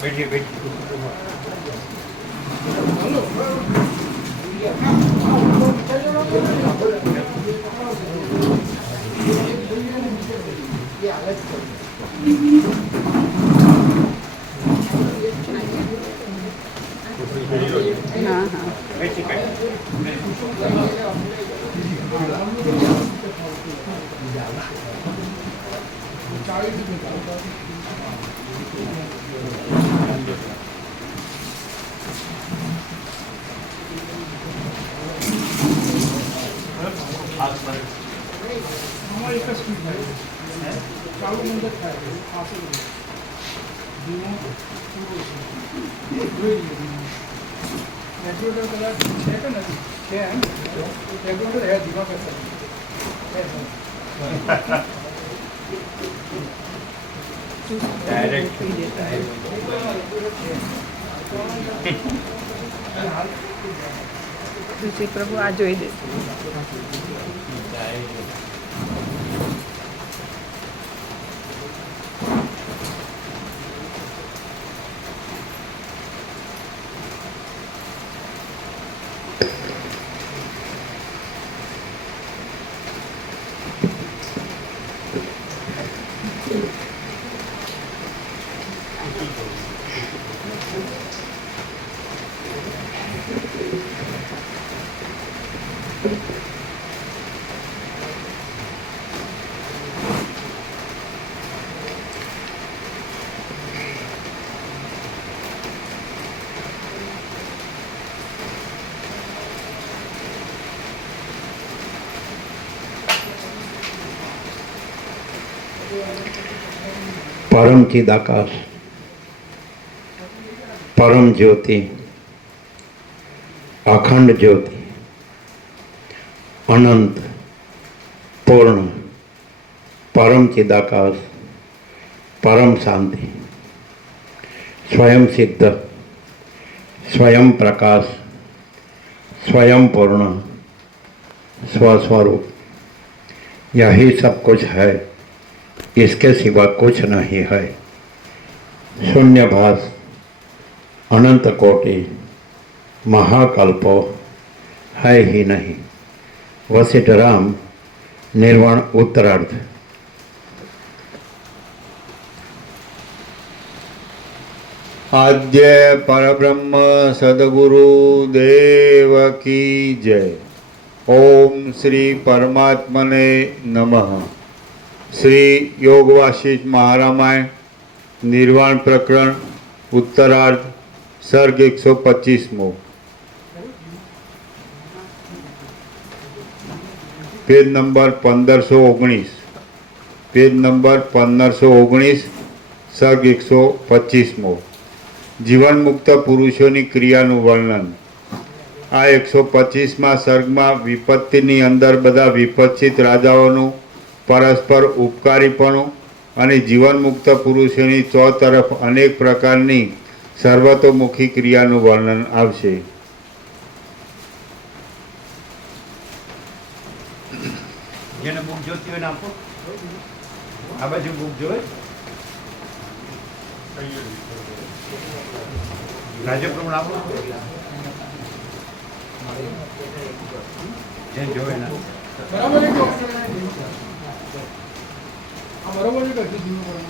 बैठिए बैठिए। हाँ हाँ हमारी एक स्पीड है चालू मंदिर है आसे रेगुलेटर कलर 6 का नहीं 6 है रेगुलेटर है धीमा का सर डायरेक्ट તુલસી પ્રભુ આ જોઈ દે. परम चिदाकाश, परम ज्योति, अखंड ज्योति, अनंत पूर्ण, परम चिदाकाश, परम शांति, स्वयं सिद्ध, स्वयं प्रकाश, स्वयं पूर्ण, स्वस्वरूप, यही सब कुछ है, इसके सिवा कुछ नहीं है। शून्यभास, अनंत कोटि, महाकल्पो है ही नहीं। वशिष्ठ राम, निर्वाण उत्तरार्ध। आद्य परब्रह्म सद्गुरु देव की जय। ओम श्री परमात्मने नमः। श्री योग वासिष्ठ महारामायण निर्वाण प्रकरण उत्तरार्ध सर्ग 125मो। पेज नंबर 1519, पेज नंबर 1519, सर्ग 125मो। जीवन मुक्त पुरुषों की क्रियाનું વર્ણન। આ 125મા સર્ગમાં વિપત્તિની અંદર બધા વિપત્તિત રાજાઓનું પરસ્પર ઉપકારીપણું અને જીવનમુક્ત પુરુષોની ચોતરફ અનેક પ્રકારની સર્વતોમુખી ક્રિયાનું વર્ણન આવશે। જેને બુક જોતી હોય ને આપો, આ બાજુ બુક જોવે રાજ્ય પ્રમાણ આપો, જેને જોવે ના बराबर है बराबर है करती जीवन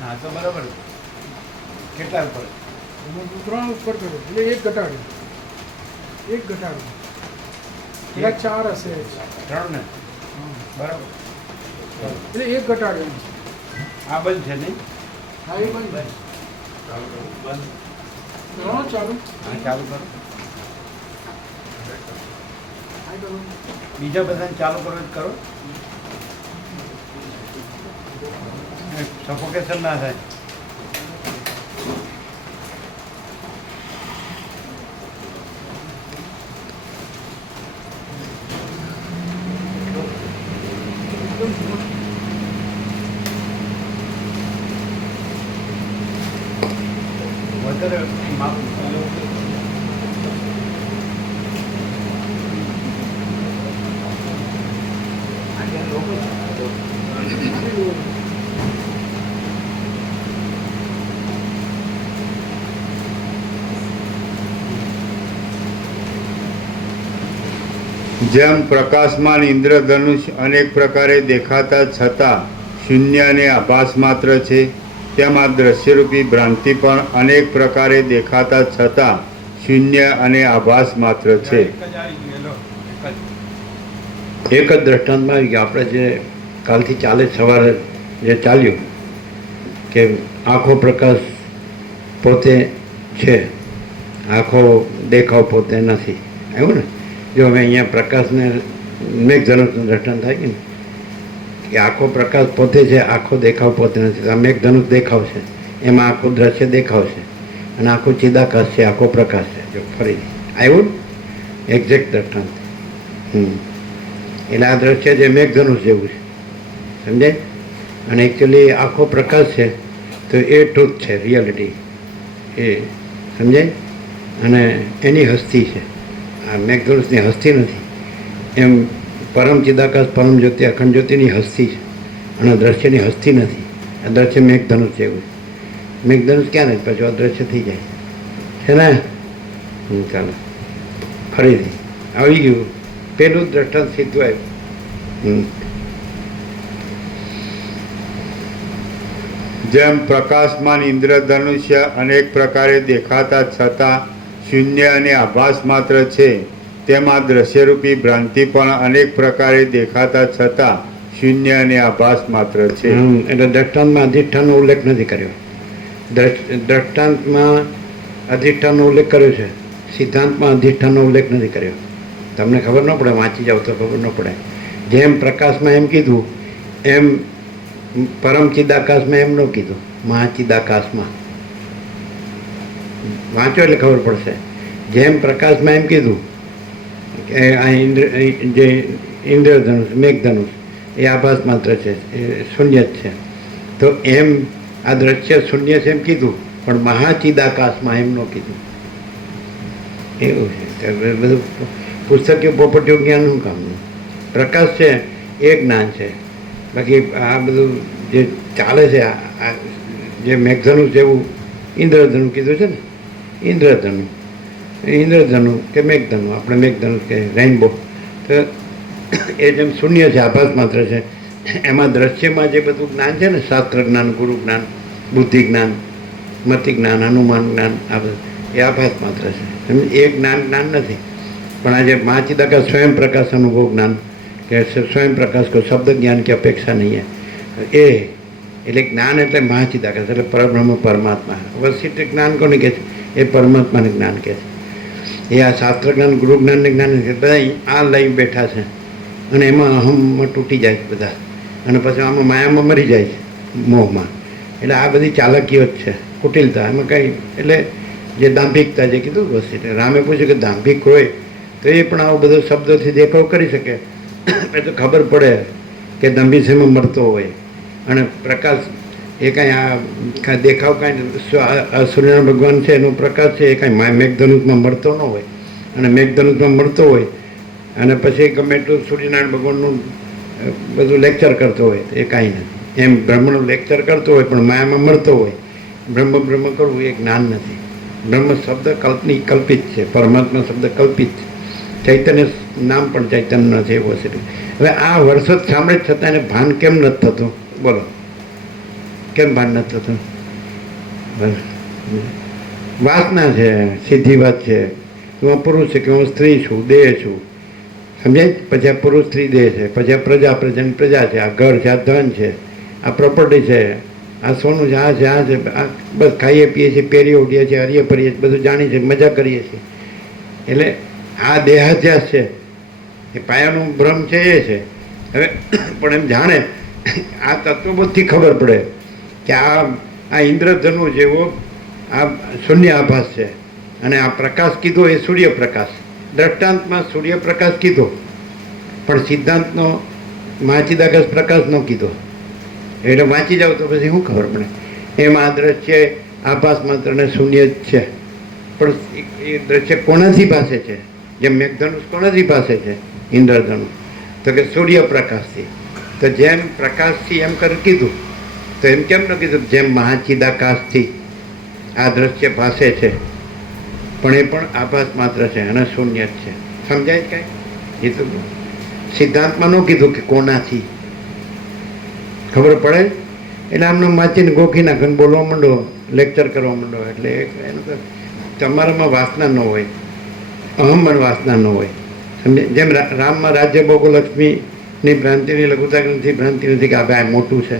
હા તો બરાબર। કેટલા ઉપર? 3 ઉપર કર્યો એટલે એક ઘટાડ્યો એટલે 4 હશે 3 ને બરાબર એટલે એક ઘટાડ્યો। આ બંધ છે નહીં? હા એ બંધ ચાલુ હા ચાલુ કરો। હા કરો બીજા બધાને ચાલુ કરો જ કરો, સફોકેશન ના થાય। વધારે માપ જેમ પ્રકાશમાન ઇન્દ્રધનુષ અનેક પ્રકારે દેખાતા છતાં શૂન્ય અને આભાસ માત્ર છે, તેમ આ દ્રશ્યરૂપી ભ્રાંતિ પણ અનેક પ્રકારે દેખાતા છતાં શૂન્ય અને આભાસ માત્ર છે. એક જ આવી ગયું, લો, એક જ. એક જ દ્રષ્ટાંતમાં આવી ગયા. આપણે જે કાલથી ચાલે સવારે જે ચાલ્યું કે આખો પ્રકાશ પોતે છે, આખો દેખાવ પોતે નથી. આવ્યું ને? જો હવે અહીંયા પ્રકાશને મેઘધનુષનું દ્રષ્ટાંત થાય કે ને કે આખો પ્રકાશ પોતે છે, આખો દેખાવ પોતે નથી. આ મેઘધનુષ દેખાવ છે, એમાં આખું દ્રશ્ય દેખાવ છે, અને આખું ચિદાકાશ છે, આખો પ્રકાશ છે. જો ફરીથી આવ્યું એક્ઝેક્ટ દ્રષ્ટાંત. એટલે આ દ્રશ્ય જે મેઘધનુષ જેવું છે, સમજાય? અને એકચ્યુઅલી આખો પ્રકાશ છે તો એ ટ્રુથ છે, રિયાલિટી એ, સમજાય? અને એની હસ્તી છે. આ મેઘધનુષની હસ્તી નથી. એમ પરમ ચિદાકાશ પરમ જ્યોતિ અખંડ જ્યોતિની હસ્તી છે, અને દ્રશ્યની હસ્તી નથી. આ દ્રશ્ય મેઘધનુષ જેવું છે. મેઘધનુષ ક્યાં ને પછી આ દ્રશ્ય થઈ જાય છે ને. ચાલો ફરીથી આવી ગયું. પેલું દ્રષ્ટાંત સીધું આવ્યું. જેમ પ્રકાશમાન ઇન્દ્રધનુષ્ય અનેક પ્રકારે દેખાતા છતાં શૂન્ય અને આભાસ માત્ર છે, તેમ આ દ્રશ્યરૂપી ભ્રાંતિ પણ અનેક પ્રકારે દેખાતા છતાં શૂન્ય અને આભાસ માત્ર છે. એટલે દ્રષ્ટાંતમાં અધિષ્ઠાનનો ઉલ્લેખ નથી કર્યો. દ્રષ્ટાંતમાં અધિષ્ઠાનનો ઉલ્લેખ કર્યો છે, સિદ્ધાંતમાં અધિષ્ઠાનનો ઉલ્લેખ નથી કર્યો. તમને ખબર ન પડે, વાંચી જાવ તો ખબર ન પડે. જેમ પ્રકાશમાં એમ કીધું એમ પરમ ચિદાકાશમાં એમ ન કીધું. મહાચિદાકાશમાં વાંચો એટલે ખબર પડશે. જેમ પ્રકાશમાં એમ કીધું કે આ જે ઇન્દ્રધનુષ મેઘધનુષ એ આભાસ માત્ર છે, એ શૂન્ય જ છે. તો એમ આ દ્રશ્ય શૂન્ય છે એમ કીધું, પણ મહાચિદાકાશમાં એમ ન કીધું. એવું છે. બધું પુસ્તકીય પોપટીઓ જ્ઞાનનું કામનું. પ્રકાશ છે એ જ્ઞાન છે. બાકી આ બધું જે ચાલે છે, આ જે મેઘધનુષ જેવું ઇન્દ્રધનુ કીધું છે ને, ઇન્દ્રધનુ કે મેઘધનુ, આપણે મેઘધનુ કે રેઇનબો, તો એ જેમ શૂન્ય છે, આભાસ માત્ર છે. એમાં દ્રશ્યમાં જે બધું જ્ઞાન છે ને, શાસ્ત્ર જ્ઞાન, ગુરુ જ્ઞાન, બુદ્ધિ જ્ઞાન, મતિ જ્ઞાન, અનુમાન જ્ઞાન, આ બધું એ આભાસ માત્ર છે. એ જ્ઞાન નથી. પણ આજે મહાચિદાકાશ સ્વયં પ્રકાશ અનુભવ જ્ઞાન કે स्वयं प्रकाश को शब्द ज्ञान की अपेक्षा नहीं है. એ એટલે જ્ઞાન એટલે મહાચિદાકાશ એટલે પરબ્રહ્મ પરમાત્મા. વસિષ્ઠ જ્ઞાન કોને કહે છે? એ પરમાત્માને જ્ઞાન કહે છે. એ આ શાસ્ત્ર જ્ઞાન ગુરુ જ્ઞાનને જ્ઞાન બધા આ લઈ બેઠા છે, અને એમાં અહમમાં તૂટી જાય છે બધા, અને પછી આમાં માયામાં મરી જાય છે, મોહમાં. એટલે આ બધી ચાલાકીઓ જ છે, કુટિલતા. એમાં કંઈ એટલે જે દાંભિકતા જે કીધું વસિષ્ઠ, રામે પૂછ્યું કે દાંભિક હોય તો એ પણ આવો બધો શબ્દોથી દેખાવ કરી શકે. એ તો ખબર પડે કે દંભીસેમાં મરતો હોય, અને પ્રકાશ એ કાંઈ આ દેખાવ કાંઈ સૂર્યનારાયણ ભગવાન છે એનો પ્રકાશ છે, એ કાંઈ મેઘધનુષમાં મળતો ન હોય. અને મેઘધનુષમાં મળતો હોય અને પછી ગમે એટલું સૂર્યનારાયણ ભગવાનનું બધું લેક્ચર કરતો હોય એ કાંઈ નથી. એમ બ્રહ્મનું લેક્ચર કરતો હોય પણ માયામાં મળતો હોય. બ્રહ્મ કરવું એ જ્ઞાન નથી. બ્રહ્મ શબ્દ કલ્પિત છે, પરમાત્મા શબ્દ કલ્પિત છે. ચૈતન્ય નામ પણ ચૈતન્ય નથી, એવું હશે. હવે આ વર્ષો સાંભળે છતાં એને ભાન કેમ નથી થતું? બોલો, કેમ ભાન નથી થતું? વાસના છે, સીધી વાત છે કે હું પુરુષ છે, કે હું સ્ત્રી છું, દેહ છું, સમજાય? પછી આ પુરુષ સ્ત્રી દેહ છે, પછી આ પ્રજા છે, આ ઘર છે, આ ધન છે, આ પ્રોપર્ટી છે, આ સોનું છે, આ છે, આ છે, આ બસ ખાઈએ પીએ છીએ, પહેરીએ ઉડીએ છીએ, હરીએ ફરીએ છીએ, બધું જાણીએ છીએ, મજા કરીએ છીએ. એટલે આ દેહાધ્યાસ છે, એ પાયાનું ભ્રમ છે એ છે. હવે પણ એમ જાણે આ તત્વબોધથી ખબર પડે કે આ ઇન્દ્રધનુ જેવો આ શૂન્ય આભાસ છે, અને આ પ્રકાશ કીધો એ સૂર્યપ્રકાશ. દ્રષ્ટાંતમાં સૂર્યપ્રકાશ કીધો, પણ સિદ્ધાંતનો મહાચિદાકાશ પ્રકાશ ન કીધો. એટલે વાંચી જાવ તો પછી શું ખબર પડે? એમાં આ દ્રશ્ય આભાસ માત્ર ને શૂન્ય જ છે. પણ એ દ્રશ્ય કોનાથી પાસે છે? જેમ મેઘધનુષ કોનાથી પાસે છે? ઇન્દ્રધનુષ. તો કે સૂર્યપ્રકાશથી. તો જેમ પ્રકાશથી એમ કીધું, તો એમ કેમ ન કીધું જેમ મહાચિદાકાશથી આ દ્રશ્ય પાસે છે, પણ એ પણ આભાસ માત્ર છે અને શૂન્ય જ છે. સમજાય કાંઈ? એ તો સિદ્ધાંતમાં ન કીધું કે કોનાથી ખબર પડે. એટલે આમને વાંચીને ગોખી નાખો ને બોલવા માંડો, લેક્ચર કરવા માંડો. એટલે એનું તો તમારામાં વાસના ન હોય, અહમમાં વાસના ન હોય. સમજે? જેમ રામમાં રાજ્ય ભોગલક્ષ્મીની ભ્રાંતિની લઘુતા ગ્રંથિ ભ્રાંતિ નથી કે આ ભાઈ મોટું છે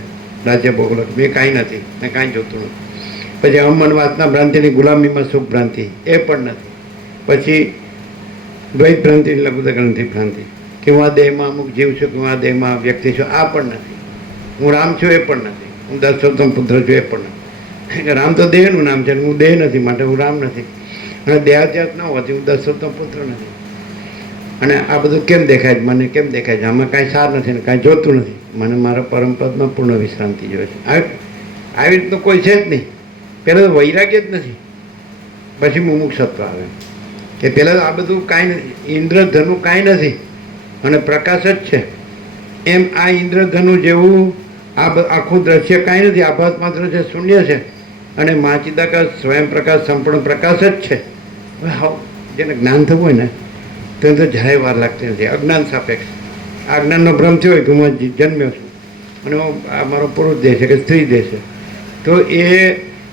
રાજ્ય ભોગલક્ષ્મી, એ કાંઈ નથી ને કાંઈ જોતું નથી. પછી અહમન વાસના ભ્રાંતિની ગુલામીમાં સુખ ભ્રાંતિ, એ પણ નથી. પછી દ્વૈત ભ્રાંતિની લઘુતા ગ્રંથિ ભ્રાંતિ કે હું આ દેહમાં અમુક જીવ છું, કે હું આ દેહમાં વ્યક્તિ છું, આ પણ નથી. હું રામ છું એ પણ નથી, હું દશરથનો પુત્ર છું એ પણ નથી. રામ તો દેહનું નામ છે, હું દેહ નથી માટે હું રામ નથી. અને દેહાત્યાસ ન હોવાથી હું દશરથનો પુત્ર નથી. અને આ બધું કેમ દેખાય છે મને, કેમ દેખાય છે? આમાં કાંઈ સાર નથી ને કાંઈ જોતું નથી. મને મારા પરમપદમાં પૂર્ણ વિશ્રાંતિ જોઈએ છે. આવી રીતનું કોઈ છે જ નહીં. પહેલાં તો વૈરાગ્ય જ નથી, પછી મુમુક્ષત્વ આવે. કે પહેલાં તો આ બધું કાંઈ નથી, ઇન્દ્રધનુ કાંઈ નથી અને પ્રકાશ જ છે. એમ આ ઇન્દ્રધનુ જેવું આખું દ્રશ્ય કાંઈ નથી, આભાસ માત્ર છે, શૂન્ય છે. અને માચિદાકાશ સ્વયં પ્રકાશ સંપૂર્ણ પ્રકાશ જ છે. હવે હાવ જેને જ્ઞાન થવું હોય ને તો જરાય વાર લાગતી નથી. અજ્ઞાન સાપેક્ષ આ જ્ઞાનનો ભ્રમ થયો હોય કે હું જન્મ્યો છું અને આ મારો પુરુષ દેહ છે કે સ્ત્રી દેહ છે, તો એ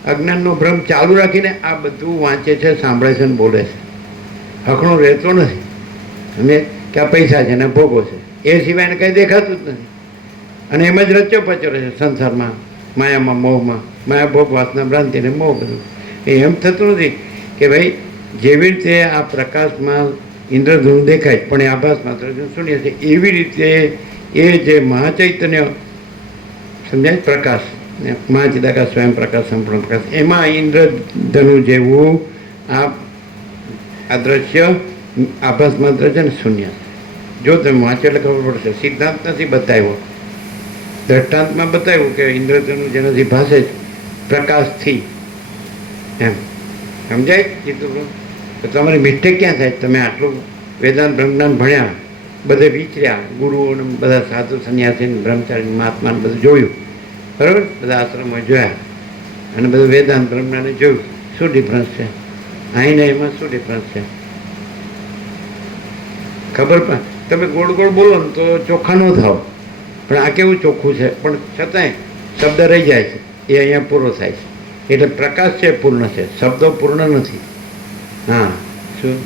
અજ્ઞાનનો ભ્રમ ચાલુ રાખીને આ બધું વાંચે છે, સાંભળે છે અને બોલે છે. હકણો રહેતો નથી. અમે કે આ પૈસા છે ને ભોગો છે, એ સિવાયને કંઈ દેખાતું જ નથી. અને એમ જ રચ્યો પચ્યો રહે છે સંસારમાં, માયામાં, મોહમાં. માયા ભોગ વાસના ભ્રાંતિ ને મોહ બધું. એમ થતું નથી કે ભાઈ જેવી રીતે આ પ્રકાશમાં ઇન્દ્રધનુ દેખાય પણ એ આભાસ માત્ર શૂન્ય છે, એવી રીતે એ જે મહાચૈતન્ય સમજાય પ્રકાશ, મહાચિદાકાશ સ્વયં પ્રકાશ સંપૂર્ણ પ્રકાશ, એમાં ઇન્દ્રધનુ જેવું આ દ્રશ્ય આભાસ માત્ર છે ને શૂન્ય. જો તમે વાંચો એટલે ખબર પડશે. સિદ્ધાંત નથી બતાવ્યો, દ્રષ્ટાંતમાં બતાવ્યું કે ઇન્દ્રધનુ જેનાથી ભાષે પ્રકાશથી. એમ સમજાય કીધું. તો તમારી મિસ્ટેક ક્યાં થાય? તમે આટલું વેદાંત બ્રહ્મજ્ઞાન ભણ્યા, બધે વિચર્યા, ગુરુઓને બધા સાધુ સંન્યાસી બ્રહ્મચારી મહાત્માને બધું જોયું, બરાબર? બધા આશ્રમો જોયા અને બધું વેદાંત બ્રહ્મજ્ઞાને જોયું. શું ડિફરન્સ છે અહીંને એમાં? શું ડિફરન્સ છે ખબર? પણ તમે ગોળ ગોળ બોલો ને તો ચોખ્ખા ન થાવ. પણ આ કેવું ચોખ્ખું છે પણ છતાંય શબ્દ રહી જાય છે, એ અહીંયા પૂરો થાય છે. એટલે પ્રકાશ છે પૂર્ણ છે, શબ્દો પૂર્ણ નથી. હા શું?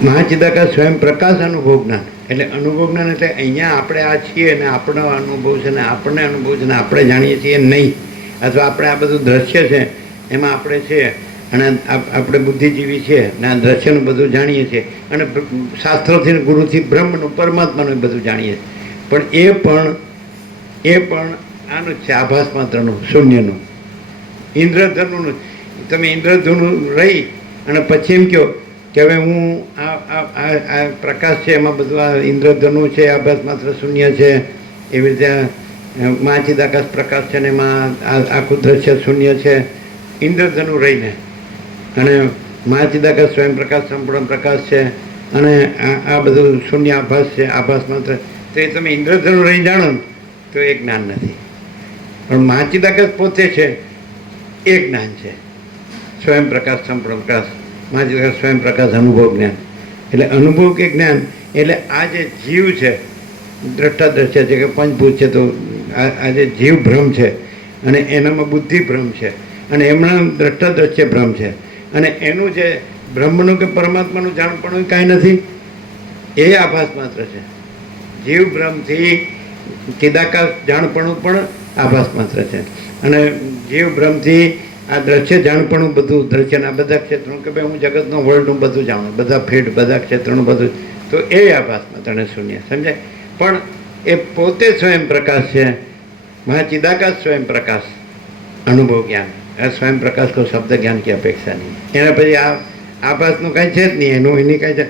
મહાચિદાકાશ સ્વયં પ્રકાશ અનુભવ જ્ઞાન. એટલે અનુભવ જ્ઞાન એટલે અહીંયા આપણે આ છીએ ને આપણો અનુભવ છે ને આપણને અનુભવ છે ને આપણે જાણીએ છીએ નહીં, અથવા આપણે આ બધું દ્રશ્ય છે એમાં આપણે છીએ અને આપણે બુદ્ધિજીવી છીએ ને આ દ્રશ્યનું બધું જાણીએ છીએ અને શાસ્ત્રોથી ગુરુથી બ્રહ્મનું પરમાત્માનું બધું જાણીએ છીએ. પણ એ પણ આનું જ છે, આભાસ માત્રનું, શૂન્યનું, ઇન્દ્રધનુનું. તમે ઇન્દ્રધનુ રહી અને પછી એમ કહો કે હવે હું આ પ્રકાશ છે એમાં બધું આ ઇન્દ્રધનુ છે, આભાસ માત્ર શૂન્ય છે. એવી રીતે મહાચિદાકાશ પ્રકાશ છે ને એમાં આખું દ્રશ્ય શૂન્ય છે. ઇન્દ્રધનુ રહીને અને મહાચિદાકાશ સ્વયં પ્રકાશ સંપૂર્ણ પ્રકાશ છે અને આ બધું શૂન્ય આભાસ છે, આભાસ માત્ર. તો એ તમે ઇન્દ્રધનુ રહી જાણો ને તો એ જ્ઞાન નથી. પણ મહાચિદાકાશ પોતે છે એ જ્ઞાન છે. સ્વયં પ્રકાશ સંપૂર્ણ પ્રકાશ, મહાચિદાકાશ સ્વયં પ્રકાશ અનુભવ જ્ઞાન. એટલે અનુભવ કે જ્ઞાન એટલે આ જે જીવ છે, દ્રષ્ટા દ્રશ્ય છે કે પંચભૂત છે, તો આ જે જીવ ભ્રમ છે અને એનામાં બુદ્ધિ ભ્રમ છે અને એમના દ્રષ્ટા દ્રશ્ય ભ્રમ છે અને એનું જે બ્રહ્મનું કે પરમાત્માનું જાણપણું કાંઈ નથી, એ આભાસ માત્ર છે. જીવ ભ્રમથી ચિદાકાશ જાણપણું પણ આભાસ માત્ર છે અને જીવ ભ્રમથી આ દ્રશ્ય જાણપણું બધું દ્રશ્યના બધા ક્ષેત્રનું કે ભાઈ હું જગતનું વર્લ્ડનું બધું જાણું, બધા ફીલ્ડ, બધા ક્ષેત્રનું બધું, તો એ આભાસ માત્ર શૂન્ય. સમજાય? પણ એ પોતે સ્વયં પ્રકાશ છે. મહાચિદાકાશ સ્વયં પ્રકાશ અનુભવ જ્ઞાન. સ્વયં પ્રકાશ કોઈ શબ્દ જ્ઞાન की અપેક્ષા નહીં. એના પછી આ આભાસનું કાંઈ છે જ નહીં. એની કાંઈ છે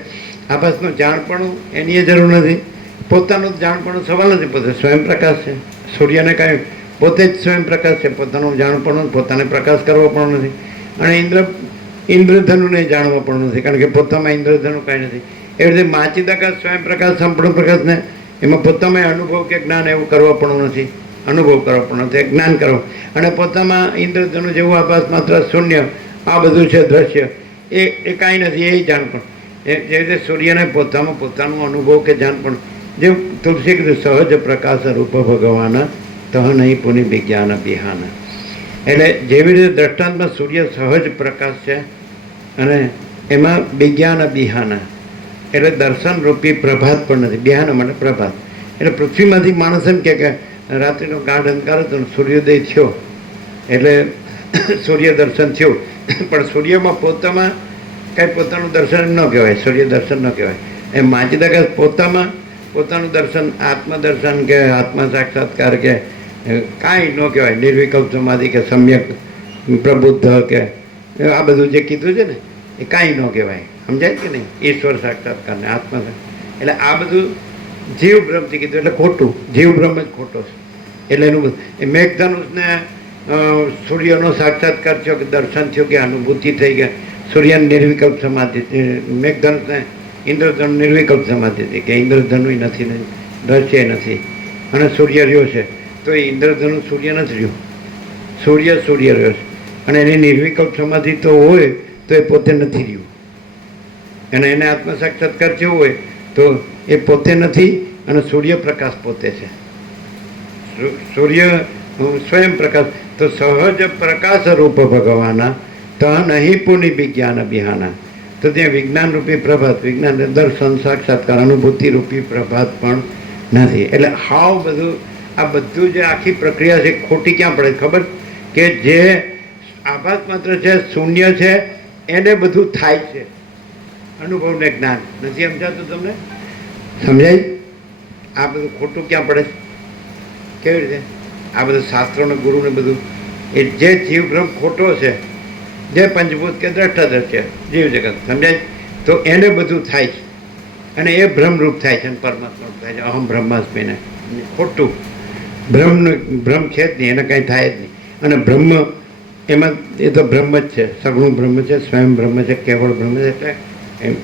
આભાસનું જાણપણું એની જરૂર નથી. પોતાનું જાણપણું સવાલ નથી. પોતે સ્વયં પ્રકાશ છે. સૂર્યને કાંઈ પોતે જ સ્વયં પ્રકાશ છે. પોતાનું જાણપણું, પોતાને પ્રકાશ કરવો પણ નથી અને ઇન્દ્રધનુને જાણવા પણ નથી, કારણ કે પોતામાં ઇન્દ્રધનુ કાંઈ નથી. એવી રીતે માચિદાકાશ સ્વયં પ્રકાશ સંપૂર્ણ પ્રકાશને એમાં પોતામાં અનુભવ કે જ્ઞાન એવું કરવા પણ નથી, અનુભવ કરવા પણ નથી, જ્ઞાન કરવા. અને પોતામાં ઇન્દ્રધનુ જેવું આભાસ માત્ર શૂન્ય, આ બધું છે દ્રશ્ય, એ કાંઈ નથી, એ જાણપણ. જે રીતે સૂર્યને પોતામાં પોતાનો અનુભવ કે જાણપણ, જે તુલસી કીધું સહજ પ્રકાશ રૂપ ભગવાન તહ નહીં પુનિ વિજ્ઞાન બિહાન. એટલે જેવી રીતે દ્રષ્ટાંતમાં સૂર્ય સહજ પ્રકાશ છે અને એમાં વિજ્ઞાન બિહાન એટલે દર્શન રૂપી પ્રભાત પણ નથી. બિહાન માટે પ્રભાત એટલે પૃથ્વીમાંથી માણસ એમ કે રાત્રિનો ગાઢ અંધકાર હતો ને સૂર્યોદય થયો એટલે સૂર્ય દર્શન થયું, પણ સૂર્યમાં પોતામાં કાંઈ પોતાનું દર્શન ન કહેવાય, સૂર્ય દર્શન ન કહેવાય. એમ માચિદાકાશ પોતામાં પોતાનું દર્શન, આત્મદર્શન કે આત્મા સાક્ષાત્કાર કે કાંઈ ન કહેવાય. નિર્વિકલ્પ સમાધિ કે સમ્યક પ્રબુદ્ધ કે આ બધું જે કીધું છે ને એ કાંઈ ન કહેવાય. સમજાય કે નહીં? ઈશ્વર સાક્ષાત્કાર ને આત્મા, એટલે આ બધું જીવ બ્રહ્મથી કીધું એટલે ખોટું, જીવ બ્રહ્મ જ ખોટો છે. એટલે એનું બધું એ મેઘધનુષને સૂર્યનો સાક્ષાત્કાર થયો કે દર્શન થયું કે અનુભૂતિ થઈ ગઈ, સૂર્યને નિર્વિકલ્પ સમાધિ, મેઘધનુષને ઇન્દ્રધનુ નિર્વિકલ્પ સમાધિ હતી કે ઇન્દ્રધનુ નથી ને દ્રશ્ય નથી અને સૂર્ય રહ્યો છે, તો એ ઇન્દ્રધનુ સૂર્ય નથી રહ્યું, સૂર્ય રહ્યો છે. અને એની નિર્વિકલ્પ સમાધિ તો હોય તો એ પોતે નથી રહ્યું, અને એને આત્મ સાક્ષાત્કાર થયો હોય તો એ પોતે નથી અને સૂર્યપ્રકાશ પોતે છે. સૂર્ય સ્વયં પ્રકાશ, તો સહજ પ્રકાશ રૂપ ભગવાના તહ નહીં પુનિ વિજ્ઞાન બિહાના. તો ત્યાં વિજ્ઞાન રૂપી પ્રભાત, વિજ્ઞાન દર્શન સાક્ષાત્કાર અનુભૂતિ રૂપી પ્રભાત પણ નથી. એટલે હાવ બધું આ બધું જે આખી પ્રક્રિયા છે ખોટી ક્યાં પડે ખબર? કે જે આભાસ માત્ર છે, શૂન્ય છે, એને બધું થાય છે. અનુભવ ને જ્ઞાન નથી સમજાતું તમને? સમજાય? આ બધું ખોટું ક્યાં પડે? કેવી રીતે? આ બધું શાસ્ત્રોને ગુરુને બધું એ જે જીવ ભ્રમ ખોટો છે, જે પંચભૂત કે દ્રષ્ટાદર્શ છે જીવ જગત, સમજાય? તો એને બધું થાય છે અને એ ભ્રમરૂપ થાય છે અને પરમાત્મા થાય છે. અહમ બ્રહ્માસ્મિને ખોટું ભ્રમ છે જ નહીં, એને કાંઈ થાય જ નહીં. અને બ્રહ્મ એમાં એ તો બ્રહ્મ જ છે, સગુણ બ્રહ્મ છે, સ્વયં બ્રહ્મ છે, કેવળ બ્રહ્મ છે. એટલે એમ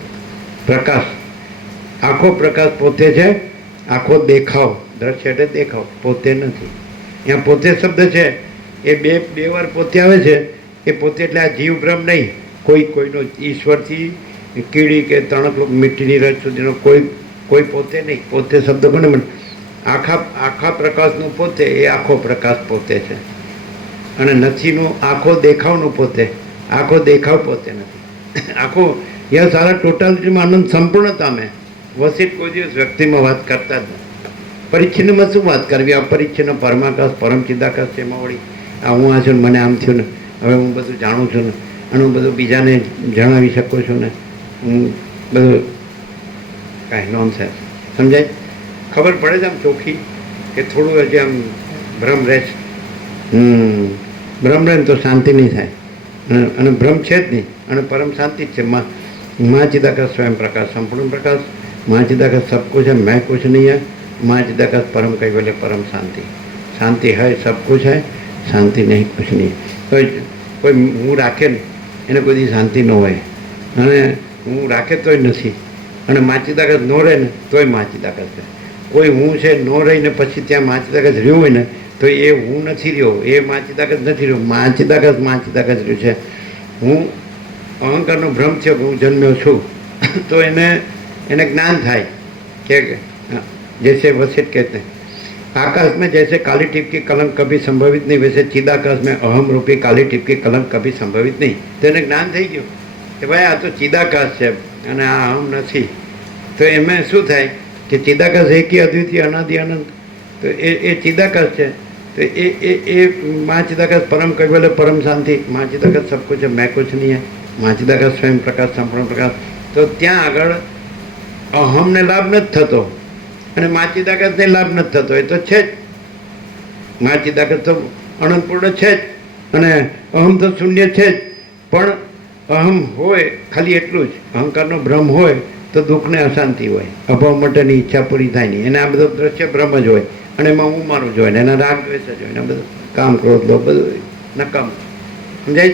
પ્રકાશ, આખો પ્રકાશ પોતે છે, આખો દેખાવ, દ્રશ્ય એટલે દેખાવ, પોતે નથી. અહીંયા પોતે શબ્દ છે એ બે વાર પોતે આવે છે. એ પોતે એટલે આ જીવ બ્રહ્મ નહીં, કોઈનો ઈશ્વરથી કીડી કે તણક મીઠીની રજ સુધીનો કોઈ પોતે નહીં. પોતે શબ્દ કોને મને? આખા પ્રકાશનું પોતે, એ આખો પ્રકાશ પોતે છે. અને નથીનું આખો દેખાવનું પોતે, આખો દેખાવ પોતે નથી. આખો યા સારા ટોટાલિટીમાં આનંદ સંપૂર્ણતામાં. વસિત કોઈ દિવસ વ્યક્તિમાં વાત કરતા જ નથી. પરિચ્છિન્નમાં શું વાત કરવી? અપરિચ્છિન્ન પરમાકાશ પરમ ચિદાકાશ એમાં વળી આ હું આ છું ને મને આમ થયું ને હવે હું બધું જાણું છું ને અને હું બધું બીજાને જણાવી શકું છું ને હું બધું કાંઈ નોનસેન્સ. સમજાય? ખબર પડે છે આમ ચોખ્ખી કે થોડું હજી આમ ભ્રમ રહે છે? ભ્રમ રહે ને તો શાંતિ નહીં થાય. અને ભ્રમ છે જ નહીં અને પરમ શાંતિ જ છે. माँ चिदाकाश स्वयं प्रकाश संपूर्ण प्रकाश, माँ चिदाकाश सब कुछ है, मैं कुछ नहीं है. माँ चिदाकाश परम कैवल्य परम शांति. शांति है सब कुछ है, शांति नहीं कुछ नहीं. तो कोई હું રાખે ને એને કોઈ દી શાંતિ ન હોય અને હું રાખે તોય નથી અને માચિદાકાશ ન રહે ને તોય માચિદાકાશ છે. કોઈ હું છે ન રહીને પછી ત્યાં માચિદાકાશ રહ્યું હોય ને તો એ હું નથી રહ્યો, એ માચિદાકાશ નથી રહ્યો, માચિદાકાશ રહ્યું છે. હું અહંકારનો ભ્રમ છે કે હું જન્મ્યો છું તો એને જ્ઞાન થાય કે जैसे वसित कहते हैं आकाश में जैसे काली टिप की कलंक कभी संभवित नहीं, वैसे चिदाकाश में अहम रूपी काली टिप की कलंक कभी संभवित नहीं. तो એને જ્ઞાન થઈ ગયું કે ભાઈ આ તો ચિદાકાશ છે અને આ અહમ નથી. તો એમાં શું થાય કે ચિદાકાશ એકી અદ્વિતીય અનાદિ અનંત, તો એ ચિદાકાશ છે. तो ये माँ चिदाकाश परम कैवल्य परम शांति, माँ चिदाकाश सब कुछ है, मैं कुछ नहीं है, माँ चिदाकाश स्वयं प्रकाश संपूर्ण प्रकाश. तो ત્યાં આગળ અહમને લાભ નથી થતો અને મા ચિદાકાશને લાભ નથી થતો. એ તો છે જ, મા ચિદાકાશ તો અનંતપૂર્ણ છે જ અને અહમ તો શૂન્ય છે જ. પણ અહમ હોય ખાલી એટલું જ, અહંકારનો ભ્રમ હોય તો દુઃખને અશાંતિ હોય, અભાવ માટેની ઈચ્છા પૂરી થાય નહીં. એને આ બધો દ્રશ્ય ભ્રમ જ હોય અને એમાં હું મારું જ હોય ને એના રાગ દ્વેષ જ હોય ને બધું કામ ક્રોધ લો બધું નકામ. સમજાય?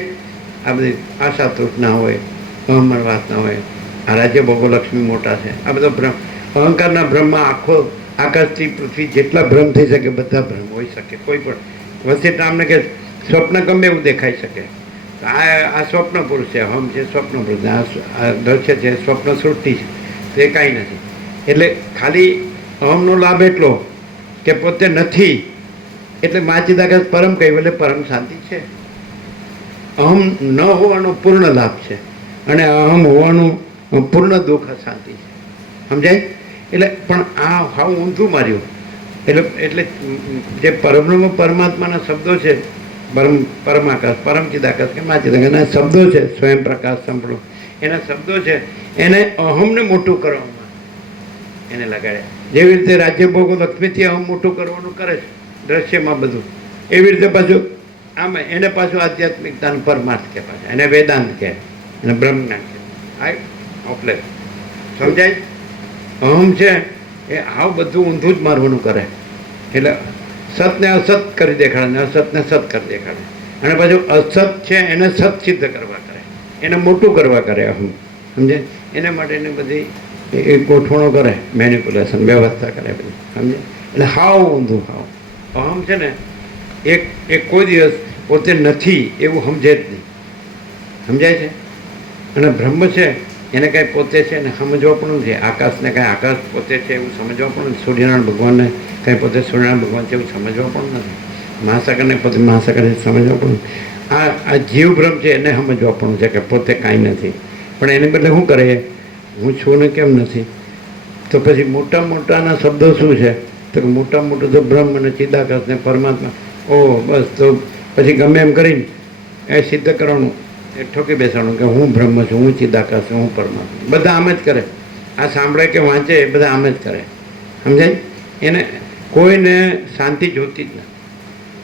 આ બધી આશા તૃષ્ણા હોય, અહમર વાસના હોય, આ રાજ્ય ભોગો લક્ષ્મી મોટા છે. આ બધો ભ્રમ, અહંકારના ભ્રમમાં આખો આકાશથી પૃથ્વી જેટલા ભ્રમ થઈ શકે બધા ભ્રમ હોઈ શકે. કોઈ પણ વચ્ચે અમને કે સ્વપ્ન ગમે એવું દેખાઈ શકે. આ સ્વપ્ન પુરુષ છે, હમ છે સ્વપ્ન પુરુષ, આ દ્રશ્ય છે સ્વપ્ન સૃષ્ટિ છે, તો એ કાંઈ નથી. એટલે ખાલી અહમનો લાભ એટલો કે પોતે નથી એટલે માચિદાકાશ પરમ કહ્યું એટલે પરમ શાંતિ છે. અહમ ન હોવાનો પૂર્ણ લાભ છે અને અહમ હોવાનું પૂર્ણ દુઃખ શાંતિ છે. સમજાય? એટલે પણ આ હાવ ઊંધું માર્યું. એટલે જે પરબ્રહ્મ પરમાત્માના શબ્દો છે, પરમાકાશ, પરમચિદાકાશ કે માચિદાકાશના શબ્દો છે, સ્વયં પ્રકાશ સંપળો, એના શબ્દો છે, એને અહમને મોટું કરવામાં એને લગાડ્યા. જેવી રીતે રાજ્ય ભોગો લક્ષ્મીથી અહમ મોટું કરવાનું કરે છે દ્રશ્યમાં બધું, એવી રીતે પાછું આમાં એને પાછું આધ્યાત્મિકતાનું પરમાર્થ કહે, પાછા એને વેદાંત કહે, એને બ્રહ્મજ્ઞાન કહે. આ એટલે સમજાય? અહમ છે એ આવું બધું ઊંધું જ મારવાનું કરે. એટલે સતને અસત કરી દેખાડે ને અસતને સત કરી દેખાડે, અને પાછું અસત છે એને સત સિદ્ધ કરવા કરે, એને મોટું કરવા કરે અહમ. સમજે? એને માટે એને બધી એ ગોઠવણો કરે, મેનિપ્યુલેશન, વ્યવસ્થા કરે બધી. સમજે? એટલે હાવ ઊંધું હાવ. અહમ છે ને એક કોઈ દિવસ પોતે નથી એવું સમજે જ નહીં. સમજાય છે? અને બ્રહ્મ છે એને કાંઈ પોતે છે ને સમજવા પણ નથી. આકાશને કાંઈ આકાશ પોતે છે એવું સમજવા પણ નથી. સૂર્યનારાયણ ભગવાનને કાંઈ પોતે સૂર્યનારાયણ ભગવાન છે એવું સમજવા પણ નથી. મહાસાગરને પોતે મહાસાગર સમજવા પણ નથી. આ જીવ બ્રહ્મ છે એને સમજવા પણ છે કે પોતે કાંઈ નથી. પણ એને બદલે શું કરે? હું છું ને કેમ નથી? તો પછી મોટા મોટાના શબ્દો શું છે? તો કે મોટા મોટું તો બ્રહ્મ અને ચિદાકાશ ને પરમાત્મા. ઓહ બસ, તો પછી ગમે એમ કરીને એ સિદ્ધ કરવાનું, એ ઠોકી બેસવાનું કે હું બ્રહ્મ છું, હું ચિદાકાશ છું, હું પરમાત્મા. બધા આમ જ કરે. આ સાંભળે કે વાંચે એ બધા આમ જ કરે. સમજાય? એને કોઈને શાંતિ જોતી જ નથી.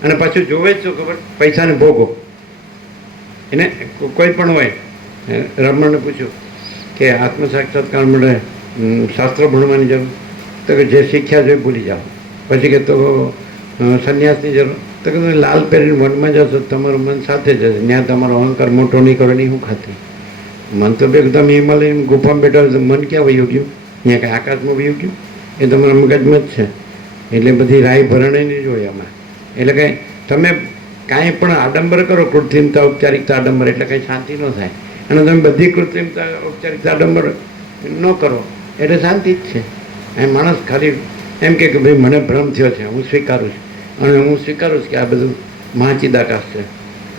અને પાછું જોવે જ શું ખબર? પૈસાને ભોગો. એને કોઈ પણ હોય, રમણને પૂછ્યું કે આત્મસાક્ષાત્કાર માટે શાસ્ત્રો ભણવાની જરૂર? તો કે જે શીખ્યા છે એ ભૂલી જાઓ. પછી કે તો સંન્યાસની જરૂર? તો કે તમે લાલ પહેરીને વનમાં જશો તમારું મન સાથે જશે, ત્યાં તમારો અહંકાર મોટો નહીં કરો નહીં. શું ખાતી મન તો બે તમે હિમાલય ગુફામાં બેઠા હોય તો મન ક્યાં વયું ગયું? ત્યાં કાંઈ આકાશમાં વયું ગયું? એ તમારા મગજમાં જ છે. એટલે બધી રાય ભરણે નહીં જોઈએ આમાં. એટલે કાંઈ તમે કાંઈ પણ આડંબર કરો, કૃત્રિમતા ઔપચારિકતા આડંબર, એટલે કાંઈ શાંતિ ન થાય. અને તમે બધી કૃત્રિમતા ઔપચારિકતા આડંબર ન કરો એટલે શાંતિ જ છે. એ માણસ ખાલી એમ કે ભાઈ મને ભ્રમ થયો છે, હું સ્વીકારું છું, અને હું સ્વીકારું છું કે આ બધું મહાચિદાકાશ છે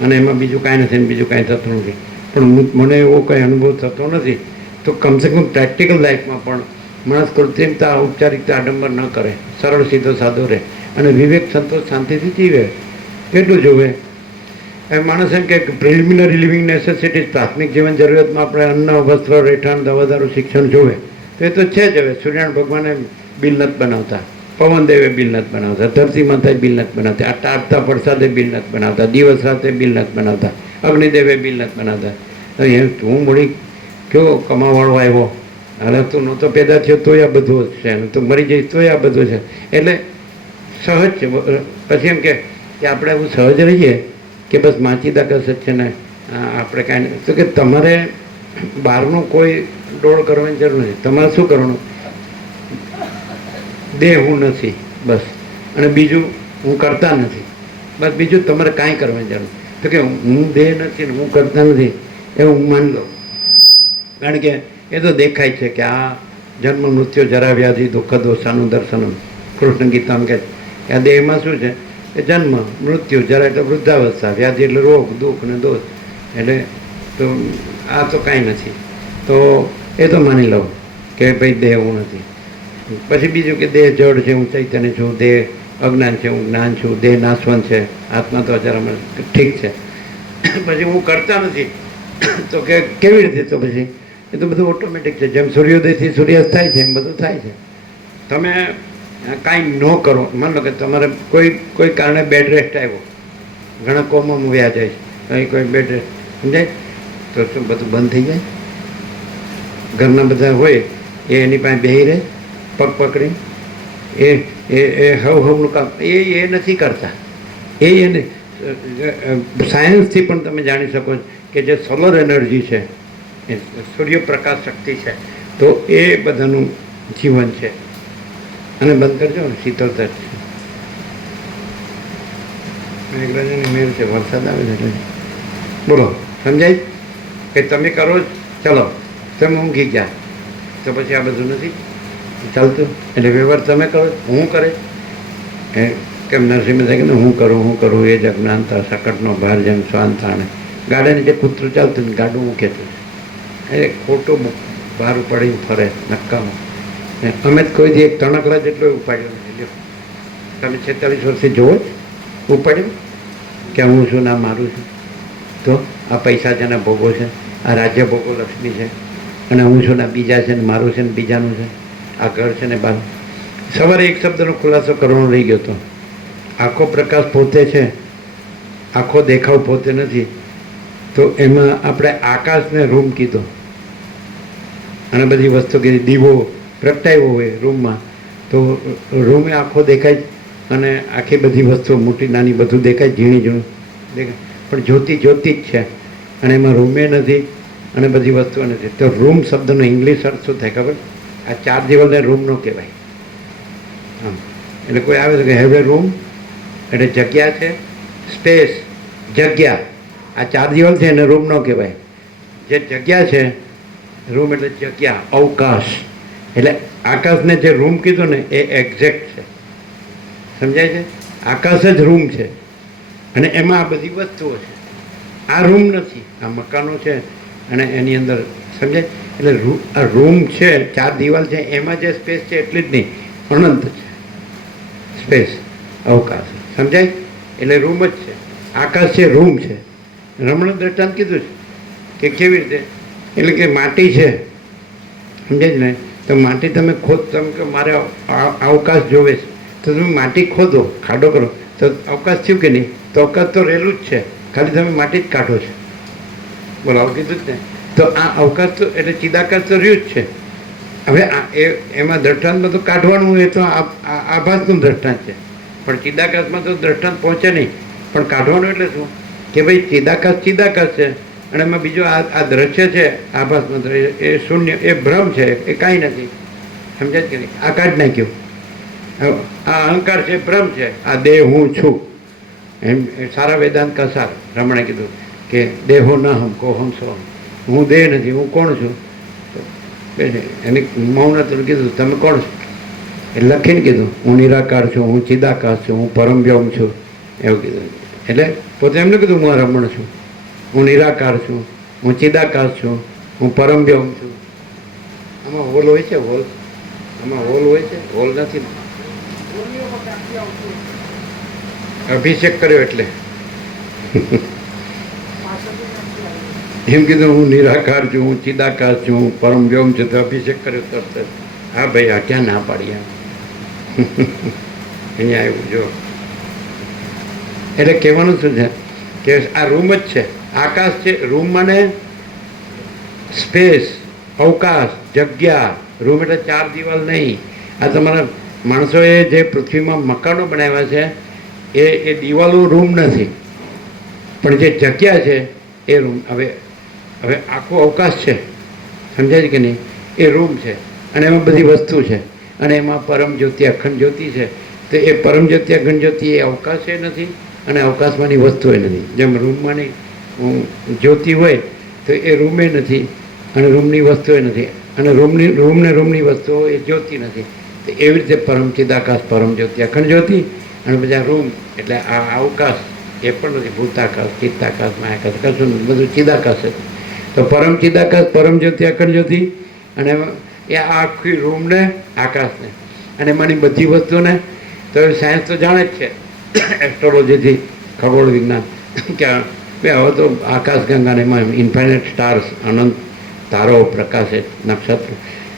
અને એમાં બીજું કાંઈ નથી ને બીજું કાંઈ થતું નથી. પણ મને એવો કંઈ અનુભવ થતો નથી. તો કમસે કમ પ્રેક્ટિકલ લાઈફમાં પણ માણસ કૃત્રિમતા ઔપચારિકતા આડંબર ન કરે, સરળ સીધો સાદો રહે અને વિવેક સંતોષ શાંતિથી જીવે. કેટલું જોવે? એ માણસ એમ કે પ્રિલિમિનરી લિવિંગ નેસેસિટીઝ, પ્રાથમિક જીવન જરૂરિયાતમાં આપણે અન્ન, વસ્ત્ર, રહેઠાણ, દવાદારું, શિક્ષણ જોવે. તો એ તો છે જ. હવે સૂર્યનારાયણ ભગવાને બિલ નથી બનાવતા, પવનદેવે બિલ નથી બનાવતા, ધરતી માતાએ બિલ નથી બનાવતા, આ ટાળતા પ્રસાદે બિલ નથી બનાવતા, દિવસ રાતે બિલ નથી બનાવતા, અગ્નિદેવે બિલ નથી બનાવતા. એમ તું મળી કેવો કમાવાળો આવ્યો? હવે તું નહોતો પેદા થયો તોય આ બધું છે, તું મરી જઈશ તોય આ બધું છે. એટલે સહજ છે. પછી એમ કે આપણે એવું સહજ રહીએ કે બસ માચિદાકાશ જ છે ને આપણે કાંઈ નહીં. તો કે તમારે બહારનું કોઈ ડોળ કરવાની જરૂર નથી. તમારે શું કરવાનું? દેહ હું નથી બસ, અને બીજું હું કરતા નથી બસ. બીજું તમારે કાંઈ કરવાની જરૂર. તો કે હું દેહ નથી ને હું કરતા નથી એવું હું માની લો. કારણ કે એ તો દેખાય છે કે આ જન્મ, મૃત્યુ, જરા, વ્યાધિ, દુઃખ, દોષાનું દર્શનમ. કૃષ્ણ ગીતામાં કહે છે આ દેહમાં શું છે? એ જન્મ, મૃત્યુ, જરા એટલે વૃદ્ધાવસ્થા, વ્યાધિ એટલે રોગ, દુઃખ ને દોષ. એટલે તો આ તો કાંઈ નથી. તો એ તો માની લો કે ભાઈ દેહ હું નથી. પછી બીજું કે દેહ જડ છે, હું ચૈતન્ય છું, દેહ અજ્ઞાન છે, હું જ્ઞાન છું, દેહ નાશવંત છે, આત્મા તો અચાર. ઠીક છે. પછી હું કરતા નથી. તો કે કેવી રીતે? તો પછી એ તો બધું ઓટોમેટિક છે. જેમ સૂર્યોદયથી સૂર્યાસ્ત થાય છે એમ બધું થાય છે. તમે કાંઈ ન કરો, માન લો કે તમારે કોઈ કારણે બેડ રેસ્ટ આવ્યો, ઘણા કોમમાં વ્યા જાય છે, કંઈ કોઈ બેડ રેસ્ટ સમજાય તો શું બધું બંધ થઈ જાય? ઘરના બધા હોય એ એની પાસે બેહી રહે પગ પકડી, એ હવનું કામ એ નથી કરતા. સાયન્સથી પણ તમે જાણી શકો કે જે સોલર એનર્જી છે એ સૂર્યપ્રકાશ શક્તિ છે. તો એ બધાનું જીવન છે. અને બંધ કરજો ને, શીતળતા છે. મેઘરાજાની મેર છે, વરસાદ આવે છે એટલે બોલો, સમજાય કે તમે કરો ચલો, તમે ઊંઘી ગયા તો પછી આ બધું નથી ચાલતું. એટલે વ્યવહાર તમે કરો, હું કરે એ કેમ નરસિંહ થાય કે હું કરું એ જ અજ્ઞાનતા સકટનો ભાર જેમ શ્વાન થાણે. ગાડાને જે કૂતરું ચાલતું ને ગાડું મૂકે છે એ ખોટું બહાર ઉપાડીને ફરે નક્કામાં. અમે જ કોઈ દી એક તણકલા જેટલો ઉપાડ્યો નથી. જો તમે 46 વર્ષથી જોવો જ ઉપાડ્યું કે હું છું ના મારું છું. તો આ પૈસા છે ને ભોગો છે, આ રાજ્ય ભોગો લક્ષ્મી છે, અને હું છું ને બીજા છે ને મારું છે ને બીજાનું છે, આ ઘર છે ને બાર. સવારે એક શબ્દનો ખુલાસો કરવાનો રહી ગયો હતો. આખો પ્રકાશ પોતે છે, આખો દેખાવ પોતે નથી. તો એમાં આપણે આકાશને રૂમ કીધો અને બધી વસ્તુ કીધી. દીવો પ્રગટાવ્યો હોય રૂમમાં તો રૂમે આખો દેખાય અને આખી બધી વસ્તુઓ મોટી નાની બધું દેખાય, ઝીણી ઝીણું દેખાય, પણ જ્યોતિ જ્યોતિ જ છે અને એમાં રૂમે નથી અને બધી વસ્તુઓ નથી. તો રૂમ શબ્દનો ઇંગ્લિશ અર્થ શું થાય ખબર? આ 4 દિવાલને રૂમ ન કહેવાય. હા, એટલે કોઈ આવે તો કે હેવ એ રૂમ, એટલે જગ્યા છે, સ્પેસ, જગ્યા. આ 4 દિવાલ છે એને રૂમ ન કહેવાય. જે જગ્યા છે, રૂમ એટલે જગ્યા, અવકાશ. એટલે આકાશને જે રૂમ કીધું ને એ એક્ઝેક્ટ છે, સમજાય છે? આકાશ જ રૂમ છે અને એમાં આ બધી વસ્તુઓ છે. આ રૂમ નથી, આ મકાનો છે અને એની અંદર, સમજાય? એટલે આ રૂમ છે, 4 દિવાલ છે, એમાં જે સ્પેસ છે એટલી જ નહીં, અનંત છે સ્પેસ, અવકાશ, સમજાય? એટલે રૂમ જ છે. આકાશ છે, રૂમ છે. રમણ દ્રષ્ટાંત કીધું છે કે કેવી રીતે, એટલે કે માટી છે, સમજાય જ ને? તો માટી તમે તમે કે મારે અવકાશ જોવે છે તો તમે માટી ખોદો, ખાડો કરો તો અવકાશ થયું કે નહીં? તો અવકાશ તો રહેલું જ છે, ખાલી તમે માટી જ કાઢો છો. બોલો, આવું કીધું જ ને? તો આ અવકાશ તો એટલે ચિદાકાશ તો રહ્યું જ છે. હવે એમાં દ્રષ્ટાંતમાં તો કાઢવાનું એ તો આભાસનું દ્રષ્ટાંત છે, પણ ચિદાકાશમાં તો દ્રષ્ટાંત પહોંચે નહીં. પણ કાઢવાનું એટલે શું કે ભાઈ ચિદાકાશ છે અને એમાં બીજો આ દ્રશ્ય છે આભાસમાં, એ શૂન્ય, એ ભ્રમ છે, એ કાંઈ નથી, સમજાય કે નહીં? આ કાઢ નાખ્યું. આ અહંકાર છે, ભ્રમ છે, આ દેહ હું છું. એમ સારા વેદાંત કા સાર રમણે કીધું કે દેહો ન હમ કો હમ સો, હું દેહ નથી, હું કોણ છું? એની મૌનતું કીધું તમે કોણ છો? એ લખીને કીધું હું નિરાકાર છું, હું ચિદાકાશ છું, હું પરમવ્યોમ છું, એવું કીધું. એટલે પોતે એમને કીધું હું રમણ છું, હું નિરાકાર છું, હું ચિદાકાશ છું, હું પરમવ્યોમ છું. આમાં હોલ હોય છે? હોલ આમાં હોલ હોય છે? હોલ નથી. અભિષેક કર્યો એટલે એમ કીધું હું નિરાકાર છું, હું ચિદાકાશ છું, હું પરમવ્યોમ છું, તો અભિષેક કર્યો તરત. હા ભાઈ, આ ક્યાં ના પાડી? અહીંયા આવ્યું જો. એટલે કહેવાનું શું છે કે આ રૂમ જ છે, આકાશ છે, રૂમ મને સ્પેસ, અવકાશ, જગ્યા. રૂમ એટલે 4 દિવાલ નહીં. આ તમારા માણસોએ જે પૃથ્વીમાં મકાનો બનાવ્યા છે એ દિવાલો રૂમ નથી, પણ જે જગ્યા છે એ રૂમ. હવે આખો અવકાશ છે, સમજાય કે નહીં? એ રૂમ છે અને એમાં બધી વસ્તુ છે અને એમાં પરમ જ્યોતિ, અખંડ જ્યોતિ છે. તો એ પરમ જ્યોતિ, અખંડ જ્યોતિ એ અવકાશ એ નથી અને અવકાશમાંની વસ્તુ એ નથી. જેમ રૂમમાંની જ્યોતિ હોય તો એ રૂમે નથી અને રૂમની વસ્તુ એ નથી, અને રૂમની વસ્તુઓ એ જ્યોતિ નથી. તો એવી રીતે પરમ ચિદાકાશ, પરમ જ્યોતિ, અખંડ જ્યોતિ, અને બધા રૂમ એટલે આ અવકાશ એ પણ નથી. ભૂતાકાશ, ચિત્તાકાશ, માયાકાશ, કશું બધું ચિદાકાશ છે. તો પરમ ચિદાકાશ, પરમ જ્યોતિ, અખંડ જ્યોતિ, અને એ આખી રૂમને, આકાશને અને એમાંની બધી વસ્તુને. તો સાયન્સ તો જાણે જ છે, એસ્ટ્રોલોજીથી, ખગોળ વિજ્ઞાન, કે હવે તો આકાશગંગાને એમાં ઇન્ફાઇનાઇટ સ્ટાર્સ, અનંત તારો, પ્રકાશે, નક્ષત્ર,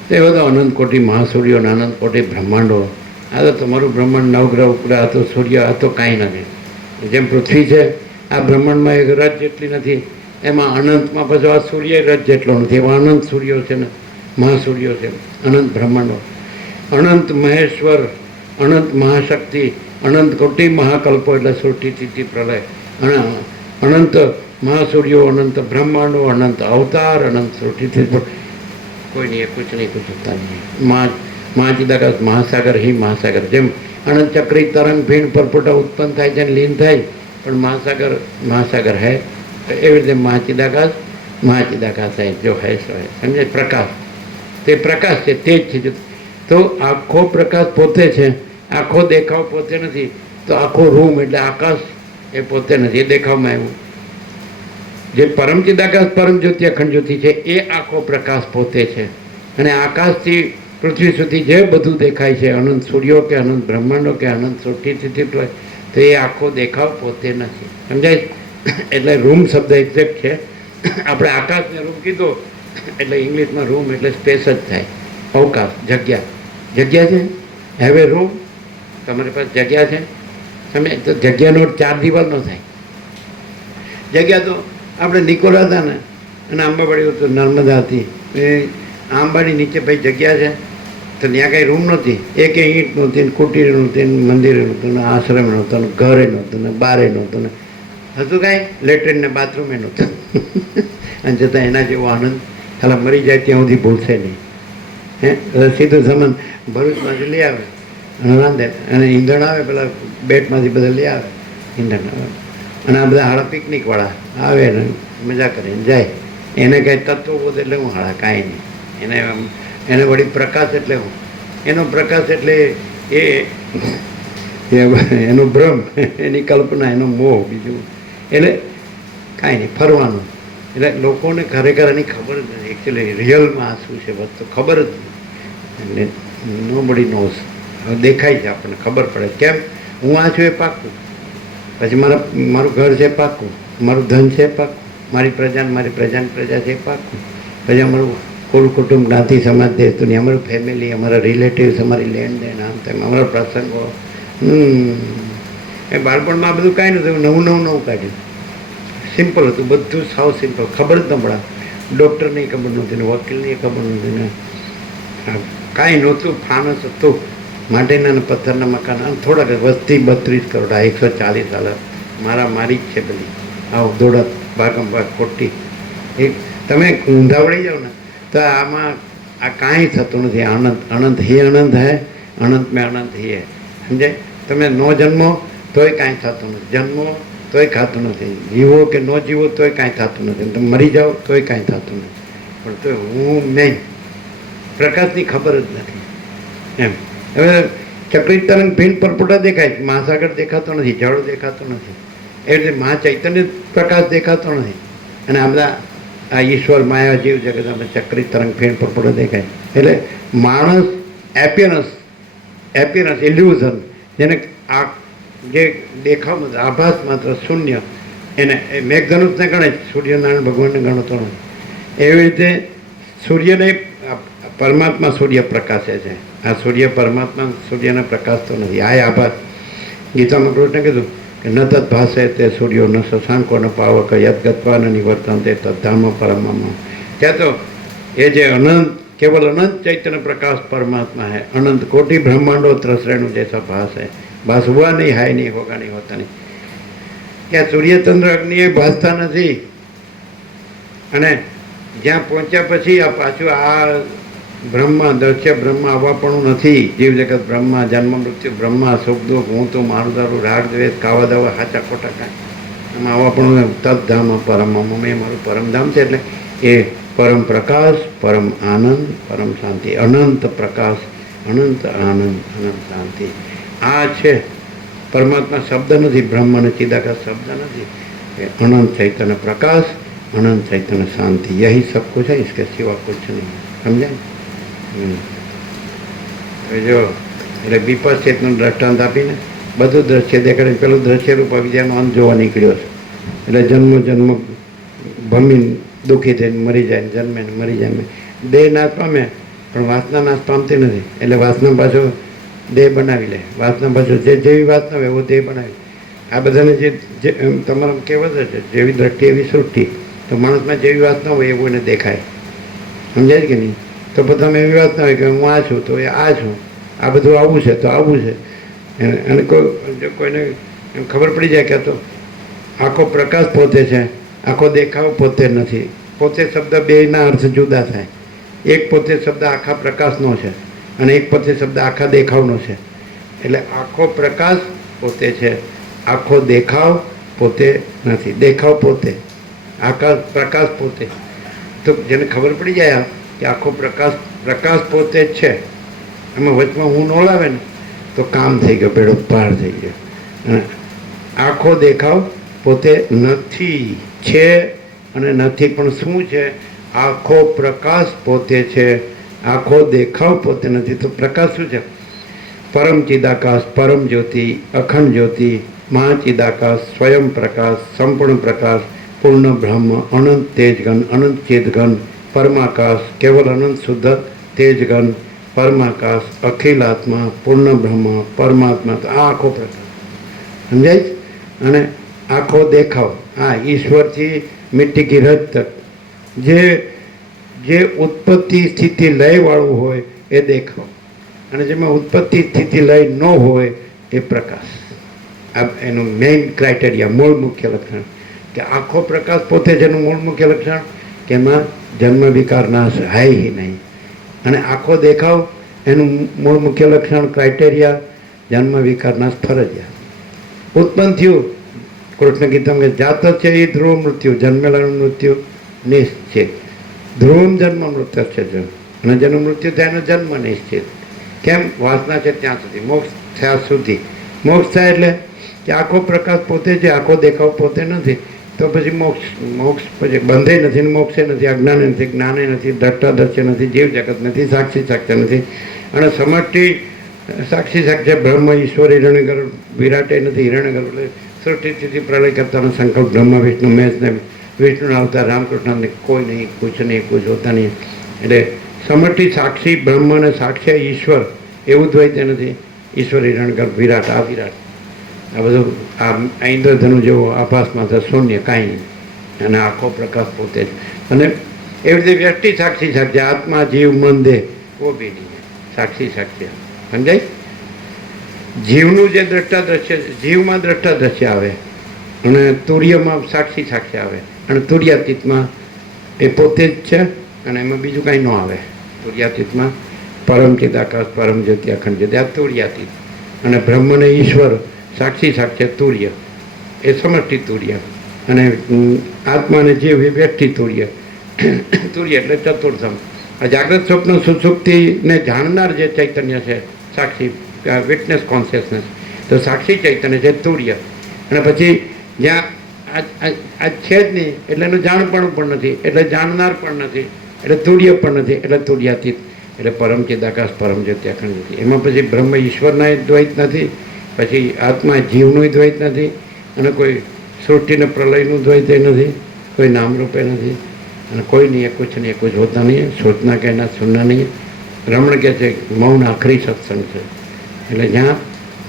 તો એ બધો અનંત કોટી મહાસૂર્યો, અનંત કોટી બ્રહ્માંડો. આ તો તમારું બ્રહ્માંડ, નવગ્રહ ઉપગ્રહ, આ તો સૂર્ય, આ તો કાંઈ નથી. જેમ પૃથ્વી છે, આ બ્રહ્માંડમાં એક રજ જેટલી નથી, એમાં અનંતમાં પછી આ સૂર્ય રજ જેટલો નથી. એવા અનંત સૂર્યો છે ને, મહાસૂર્યો છે, અનંત બ્રહ્માંડો, અનંત મહેશ્વર, અનંત મહાશક્તિ, અનંત કોટી મહાકલ્પો એટલે સૃષ્ટિ, સ્થિતિ, પ્રલય, અને અનંત महासूर्यो अनंत ब्रह्मांडो अनंत अवतार अनंत सृष्टि कोई नहीं है, कुछ नहीं, कुछ होता नहीं। महाचिदाकाश महासागर ही महासागर जेम अनंत चक्री तरंग भीण परपोटा उत्पन्न थाय છે લીન થાય પણ महासागर महासागर है एवी रीते महाचिदाकाश महाचिदाकाश है जो है सो है समझे। प्रकाश ते प्रकाश છે તે જ છે। તો આખો પ્રકાશ પોતે છે, આખો દેખાવ પોતે નથી। તો આખો રૂમ એટલે આકાશ એ પોતે નથી, એ દેખાવમાં આવ્યું। જે પરમ ચિદાકાશ પરમ જ્યોતિ અખંડ જ્યોતિ છે એ આખો પ્રકાશ પોતે છે। અને આકાશથી પૃથ્વી સુધી જે બધું દેખાય છે, અનંત સૂર્યો કે અનંત બ્રહ્માંડો કે અનંત સૃષ્ટિ સ્થિત હોય, તો એ આખો દેખાવ પોતે નથી, સમજાય। એટલે રૂમ શબ્દ એક્ઝેક્ટ છે। આપણે આકાશને રૂમ કીધો એટલે ઇંગ્લિશમાં રૂમ એટલે સ્પેસ જ થાય, અવકાશ, જગ્યા। જગ્યા છે, હેવ એ રૂમ, તમારી પાસે જગ્યા છે, તમે તો જગ્યાનો 4 દિવાલ ન થાય। જગ્યા તો આપણે નિકોલા હતા ને અને આંબાવાડી તો નર્મદા હતી, એ આંબાની નીચે ભાઈ જગ્યા છે તો ત્યાં કાંઈ રૂમ નહોતી, એક ઈંટ નહોતી ને કુટીર નહોતી ને મંદિર નહોતું ને આશ્રમ નહોતો ને ઘરે નહોતું ને બારે નહોતું ને હતું કાંઈ લેટ્રિન ને બાથરૂમે નહોતું। અને છતાં એના જેવો આનંદ ખાલી મરી જાય ત્યાં સુધી ભૂલશે નહીં। હે સીધું સામાન ભરૂચમાંથી લઈ આવે અને રાંધે અને ઈંધણ આવે, પેલા બેટમાંથી બધા લઈ આવે ઈંધણ આવે, અને આ બધા હાડા પિકનિકવાળા આવે ને મજા કરીને જાય। એને કાંઈ તત્વો બોધ એટલે હું હાડા કાંઈ નહીં, એને વળી પ્રકાશ એટલે હું, એનો પ્રકાશ એટલે એનો ભ્રમ, એની કલ્પના, એનો મોહ, બીજું એટલે કાંઈ નહીં, ફરવાનું। એટલે લોકોને ખરેખર એની ખબર જ નથી એકચ્યુઅલી રિયલમાં આ શું છે વસ્તુ ખબર જ નહીં। એટલે નો બડી નોઝ, દેખાય છે આપણને, ખબર પડે કેમ હું આ છું એ પાક્કું, પછી મારું ઘર છે પાક્કું, મારું ધન છે પાક્કું, મારી પ્રજાની પ્રજા છે પાક્કું, પછી અમારું કુલ કુટુંબ જ્ઞાતિ સમાજ દેશ દુનિયા, અમારું ફેમિલી, અમારા રિલેટિવ્સ, અમારી લેણ દેણ, આમ તેમ અમારા પ્રસંગો। એ બાળપણમાં બધું કાંઈ નહોતું, નવું કાઢ્યું, સિમ્પલ હતું બધું, સાવ સિમ્પલ, ખબર જ ન પડે। ડૉક્ટરની ખબર નહોતી ને વકીલની ખબર નહોતી ને કાંઈ નહોતું, ફાનસ હતું, માટીના ને પથ્થરના મકાન, અને થોડાક વસ્તી 32 કરોડ, 140 હાલત મારી જ છે બધી, આવું દોડત ભાગમ ભાગ ખોટી। એક તમે ઊંધા વળી જાઓ ને તો આમાં આ કાંઈ થતું નથી। અનંત અનંત હી અનંત હે, અનંત મેં અનંત હી હે, સમજાય। તમે ન જન્મો તોય કાંઈ થતું નથી, જન્મો તોય ખાતું નથી, જીવો કે ન જીવો તોય કાંઈ થતું નથી, તમે મરી જાઓ તોય કાંઈ થતું નથી, પણ તો હું નહીં, પ્રકાશની ખબર જ નથી એમ। હવે ચક્રી તરંગ ભીન પરપોટા દેખાય, મહાસાગર દેખાતો નથી, જળ દેખાતો નથી, એ રીતે મહાચૈતન્ય પ્રકાશ દેખાતો નથી, અને આ બધા આ ઈશ્વર માયા જીવ જગત આપણે ચક્રી તરંગ ભીન પરપોટા દેખાય। એટલે માણસ એપિયરન્સ ઇલ્યુઝન, જેને આ જે દેખાવ આભાસ માત્ર શૂન્ય, એને મેઘધનુષને ગણે, સૂર્યનારાયણ ભગવાનને ગણતો નથી। એવી રીતે સૂર્યને પરમાત્મા સૂર્ય પ્રકાશે છે, આ સૂર્ય પરમાત્મા સૂર્યને પ્રકાશતો નથી, આ આભાસ। ગીતામાં કૃષ્ણ કીધું કે ન તદ ભાષે તે સૂર્યો ન શશાંકો ન પાવક યદગત્વા ન નિવર્તન તે તદ્ધામ પરમમાં। ત્યાં તો એ જે અનંત केवल अनंत चैतन्य प्रकाश परमात्मा है। अनंत कोटि ब्रह्मांडो त्रसरेणु जैसा भास है, भास हुआ नहीं, है नहीं, होगा नहीं, होता नहीं। क्या सूर्य चंद्र अग्नि भासता नहीं, અને જ્યાં પહોંચ્યા પછી આ પાછું આ બ્રહ્મા દૃશ્ય બ્રહ્મા આવવાપણું નથી, જીવ જગત બ્રહ્મા, જન્મ મૃત્યુ બ્રહ્મા, સુખ દુઃખ, હું તો મારું દારું, રાગ દ્વેષ, ખાવા દાવા, સાચા ખોટા કાંઈ એમાં આવવાપણું તદ્ધામ પરમમ, મેં મારું પરમધામ છે। એટલે એ પરમ પ્રકાશ, પરમ આનંદ, પરમ શાંતિ, અનંત પ્રકાશ, અનંત આનંદ, અનંત શાંતિ, આ છે પરમાત્મા। શબ્દ નથી, બ્રહ્મ અને ચિદાકાશ શબ્દ નથી, अनंत चैतन्य प्रकाश, अनंत चैतन्य शांति, यही सब कुछ है, इसके सिवा कुछ नहीं। समझे? तो जो એટલે વિપસ ચેતનું દ્રષ્ટાંત આપીને બધું દ્રશ્ય દેખાડે, પેલું દ્રશ્ય રૂપ અવિદ્યાનો અંત જોવા નીકળ્યો છે। એટલે જન્મ ભમીને દુઃખી થઈને મરી જાય, જન્મે ને મરી જાય, દેહ નાશ પામે પણ વાસના નાશ પામતી નથી। એટલે વાસના પાછો દેહ બનાવી લે, વાસના પાછો જેવી વાસના હોય એવો દેહ બનાવી। આ બધાને જે તમારા કહેવત છે, જેવી દ્રષ્ટિ એવી સૃષ્ટિ, તો માણસમાં જેવી વાસના હોય એવું એને દેખાય। સમજાય કે નહીં? તો બધામાં એવી વાસના હોય કે હું આ છું તો એ આ છું, આ બધું આવું છે તો આવું છે। અને કોઈને એમ ખબર પડી જાય કે તો આખો પ્રકાશ પોતે છે આખો દેખાવ પોતે નથી. પોતે શબ્દ બેયના અર્થ જુદા થાય. એક પોતે શબ્દ આખા પ્રકાશનો છે અને એક પોતે શબ્દ આખા દેખાવનો છે. એટલે આખો પ્રકાશ પોતે છે, આખો દેખાવ પોતે નથી. દેખાવ પોતે, આખા પ્રકાશ પોતે. તો જેને ખબર પડી જાય કે આખો પ્રકાશ પોતે જ છે, એમાં વચમાં હું નોળાવે ને તો કામ થઈ ગયો, બેડો પાર થઈ ગયો. અને આખો દેખાવ પોતે નથી, છે અને નથી. પણ શું છે? આખો પ્રકાશ પોતે છે, આખો દેખાવ પોતે નથી. તો પ્રકાશ શું છે? પરમ ચિદાકાશ, પરમ જ્યોતિ, અખંડ જ્યોતિ, મહાચિદાકાશ, સ્વયં પ્રકાશ, સંપૂર્ણ પ્રકાશ, પૂર્ણ બ્રહ્મ, અનંત તેજગન, અનંત ચેતગન, પરમાકાશ, કેવલ અનંત શુદ્ધ તેજગન, પરમાકાશ, અખિલાત્મા, પૂર્ણ બ્રહ્મ, પરમાત્મા. તો આ આખો પ્રકાશ સમજાય. અને આખો દેખાવ આ ઈશ્વરથી મિટ્ટી કી રજ તક જે ઉત્પત્તિ સ્થિતિ લયવાળું હોય એ દેખાવ, અને જેમાં ઉત્પત્તિ સ્થિતિ લય ન હોય એ પ્રકાશ. આ એનું મેઇન ક્રાઇટેરિયા, મૂળ મુખ્ય લક્ષણ કે આખો પ્રકાશ પોતે જેનું મૂળ મુખ્ય લક્ષણ કે એમાં જન્મ વિકાર નાશ હાય નહીં. અને આખો દેખાવ એનું મૂળ મુખ્ય લક્ષણ ક્રાઇટેરિયા જન્મ વિકાર નાશ ફરજિયાત. ઉત્પન્ન થયું કૃષ્ણ ગીતામાં જાત છે એ ધ્રુવ મૃત્યુ, જન્મેલાનું મૃત્યુ નિશ્ચિત. ધ્રુવમ જન્મ મૃત્યુ છે અને જેનું મૃત્યુ થાય એનો જન્મ નિશ્ચિત. કેમ? વાસના છે ત્યાં સુધી, મોક્ષ થયા સુધી. મોક્ષ થાય એટલે કે આખો પ્રકાશ પોતે છે, આખો દેખાવ પોતે નથી. તો પછી મોક્ષ પછી બંધે નથી ને મોક્ષે નથી, અજ્ઞાને નથી, જ્ઞાને નથી, દ્રષ્ટાદર્શ્ય નથી, જીવ જગત નથી, સાક્ષી સાક્ષ્ય નથી. અને સમષ્ટિ સાક્ષી સાક્ષ્ય બ્રહ્મ, ઈશ્વર, હિરણ્યગર્ભ, વિરાટે નથી. હિરણ્યગર્ભ એટલે સૃષ્ટિ સ્થિતિ પ્રલય કરતાનો સંકલ્પ, બ્રહ્મ વિષ્ણુ મહેશ ને વિષ્ણુના અવતાર રામકૃષ્ણને કોઈ નહીં, કુછ નહીં, કુછ હોતા નહીં. એટલે સમષ્ટિ સાક્ષી બ્રહ્મ અને સાક્ષ્ય ઈશ્વર એવું દ્વૈત નથી. ઈશ્વર, હિરણ્યગર્ભ, વિરાટ, આ વિરાટ, આ બધું આ ઇન્દ્રધનુ જેવો આભાસમાં તો શૂન્ય, કાંઈ નહીં. અને આખો પ્રકાશ પોતે જ. અને એવી રીતે વ્યક્તિ સાક્ષી સાક્ષ્ય, આત્મા, જીવ, મન, દેહ વો ભી નહીં, સાક્ષી સાક્ષ્ય. સમજાય? જીવનું જે દ્રષ્ટા દ્રશ્ય, જીવમાં દ્રષ્ટા દ્રશ્ય આવે અને તુર્યમાં સાક્ષી સાક્ષ્ય આવે. અને તુર્યાતીતમાં એ પોતે જ છે અને એમાં બીજું કાંઈ ન આવે. તુર્યાતીતમાં પરમ ચિદાકાશ, પરમ જ્યોતિ, અખંડ જ્યોતિ, આ તુર્યાતીત. અને બ્રહ્મ અને ઈશ્વર સાક્ષી સાક્ષ્ય તુર્ય, એ સમષ્ટિ તુર્ય. અને આત્મા અને જીવ એ વ્યક્તિ તુર્ય. તુર્ય એટલે ચતુર્થમ. આ જાગ્રત સ્વપ્ન સુસુપ્તિને જાણનાર જે ચૈતન્ય છે, સાક્ષી વિટનેસ કોન્શિયસનેસ, તો સાક્ષી ચૈતન્ય છે તુર્ય. અને પછી જ્યાં આ છે જ નહીં એટલે એનું જાણપણું પણ નથી, એટલે જાણનાર પણ નથી, એટલે તુર્ય પણ નથી, એટલે તુર્યાતીત. એટલે પરમ ચિદાકાશ, પરમ જ્યોતિ, અખંડ જ્યોતિ. એમાં પછી બ્રહ્મ ઈશ્વરના દ્વૈત નથી, પછી આત્મા જીવનું દ્વૈત નથી, અને કોઈ સૃષ્ટિને પ્રલયનું દ્વૈત નથી, કોઈ નામરૂપે નથી, અને કોઈ નહીં, કુછ નહીં, કુછ હોતા નહીં, સોચના કહેના સુનના નહીં. રમણ કહે છે મૌન આખરી સત્સંગ છે. એટલે જ્યાં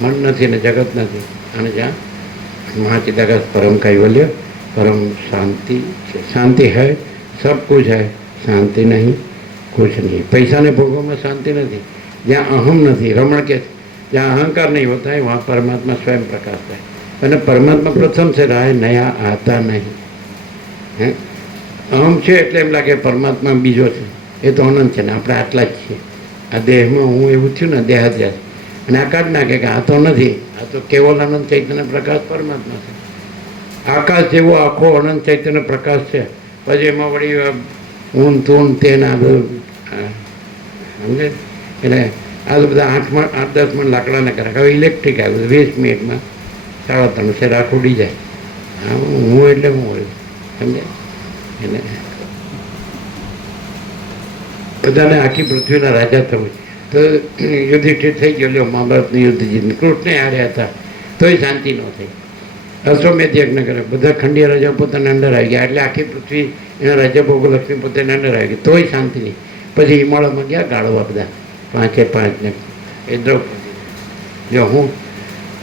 મન નથી ને જગત નથી, અને જ્યાં મહાચિદાકાશ પરમ કૈવલ્ય, પરમ શાંતિ છે. શાંતિ હૈ, સબ કુછ હૈ, શાંતિ નહીં, કુછ નહીં. પૈસાને ભોગવવામાં શાંતિ નથી. જ્યાં અહમ નથી, રમણ કે જ્યાં અહંકાર નહીં હોતા है वहाँ परमात्मा स्वयं प्रकाश है. અને પરમાત્મા પ્રથમ છે, રાહ નયા આતા નહીં. હે અહમ છે એટલે એમ લાગે પરમાત્મા બીજો છે, એ તો અનંત છે ને આપણે આટલા જ છીએ. આ દેહમાં હું એવું થયું ને દેહાધ્યાસ, અને આ કાઢ નાખે કે આ તો નથી, આ તો કેવલ અનંત ચૈતન્ય પ્રકાશ પરમાત્મા છે. આકાશ જેવો આખો અનંત ચૈતન્ય પ્રકાશ છે. પછી એમાં વળી ઊન તું તેના બધું સમજે. એટલે આ બધા 8-10 મણ લાકડાને કરે. હવે ઇલેક્ટ્રિક આવ્યું 20 મિનિટમાં 3.5 રાખ ઉડી જાય. હા હું એટલે હું હોય સમજે. એટલે બધાને આખી પૃથ્વીના રાજા થવું તો યુધિષ્ઠિર થઈ ગયો. લ્યો મહાભારતનું યુદ્ધ જીત, કૃષ્ણ હાર્યા હતા તોય શાંતિ ન થઈ. અશ્વમેધ યજ્ઞ કરે, બધા ખંડીય રાજા પોતાના અંદર આવી ગયા, એટલે આખી પૃથ્વી એના રાજા ભોગલક્ષ્મી પોતાના અંદર આવી ગઈ, તોય શાંતિ નહીં. પછી હિમાલયમાં ગયા ગાળવા બધા 5 ને એ દ્રૌપદી. જો હું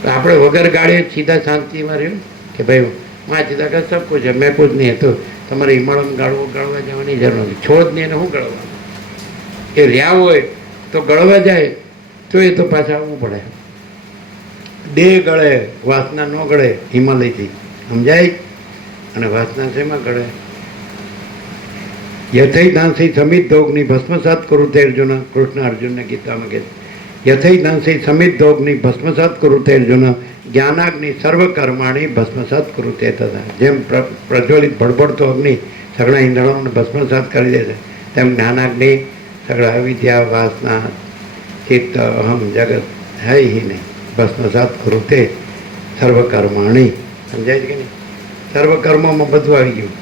આપણે વગર ગાળીએ સીધા શાંતિમાં રહ્યું કે ભાઈ માં સીધા કે સબ કુછ મેં કુછ નહીં હતું, તમારે હિમાલયમાં ગાળવા જવાની જરૂર નથી. છોડ નહીં એને શું ગળવાનું? એ રહ્યા હોય તો ગળવા જાય તો એ તો પાછા આવવું પડે. દેહ ગળે, વાસના ન ગળે હિમાલયથી, સમજાય. અને વાસના શેમાં ઘડે? યથૈદાંસી સમિદ્ધોગની ભસ્મસાત કરુતે અર્જુન. કૃષ્ણ અર્જુનને ગીતામાં કહે છે યથૈદાંસી સમિદ્ધોગની ભસ્મસાત કરુતે અર્જુન જ્ઞાનાગ્નિ સર્વકર્માણી ભસ્મસાત કરુતે તથા. જેમ પ્રજ્વલિત ભડભડતો અગ્નિ સગળા ઈંધણોને ભસ્મસાત કરી દે છે, તેમ જ્ઞાનાગ્નિ સગળા અવિદ્યા વાસના ચિત્ત અહમ જગત હૈ હિ નહીં ભસ્મસાત કરુતે સર્વકર્માણી. સમજાય છે કે નહીં? સર્વકર્મમાં બધું આવી ગયું.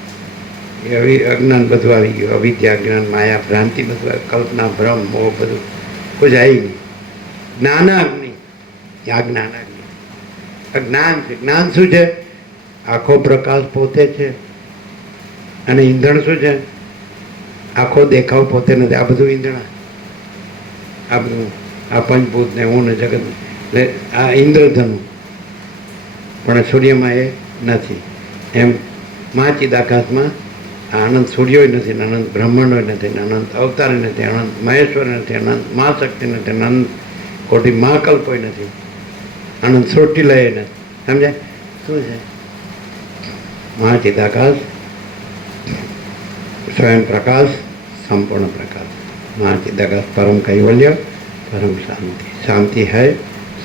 અજ્ઞાન બધું આવી ગયું, અવિદ્યા જ્ઞાન માયા ભ્રાંતિ બધું આવી, કલ્પના ભ્રમ મોહ બધું કોઈ આવી ગયું. જ્ઞાનાગ્નિ, આ જ્ઞાનાગ્નિ જ્ઞાન છે. જ્ઞાન શું છે? આખો પ્રકાશ પોતે છે. અને ઈંધણ શું છે? આખો દેખાવ પોતે નથી. આ બધું ઈંધણ, આ બધું આ પંચભૂત ને હું ને જગત, એટલે આ ઇન્દ્રધનુ. પણ સૂર્યમાં એ નથી. એમ મહાચિદાકાશમાં અનંત સૂર્યોય નથી, અનંત બ્રહ્માંડોય નથી, અનંત અવતારે નથી, અનંત મહેશ્વર નથી, અનંત મહાશક્તિ નથી, અનંત કોટી મહાકલ્પોય નથી, અનંત સૃષ્ટિલય નથી. સમજાય? શું છે? મહાચિદાકાશ સ્વયં પ્રકાશ, સંપૂર્ણ પ્રકાશ. મહાચિદાકાશ परम कैवल्य, परम शांति. शांति है,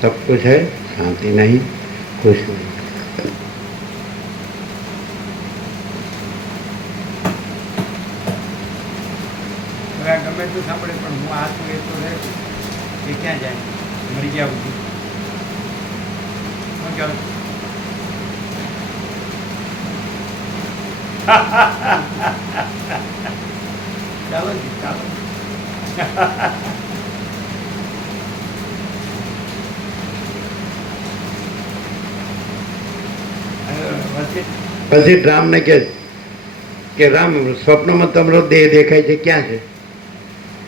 सब कुछ है. शांति नहीं, कुछ नहीं. ગમે તું સાંભળે પણ હું આ છું એ તો રહે, એ ક્યાં જાય? મરી ગયા બધું શું કહેવાય? ચાલો જી, ચાલો. પછી રામને કે રામ સ્વપ્નમાં તમારો દેહ દેખાય છે, ક્યાં છે?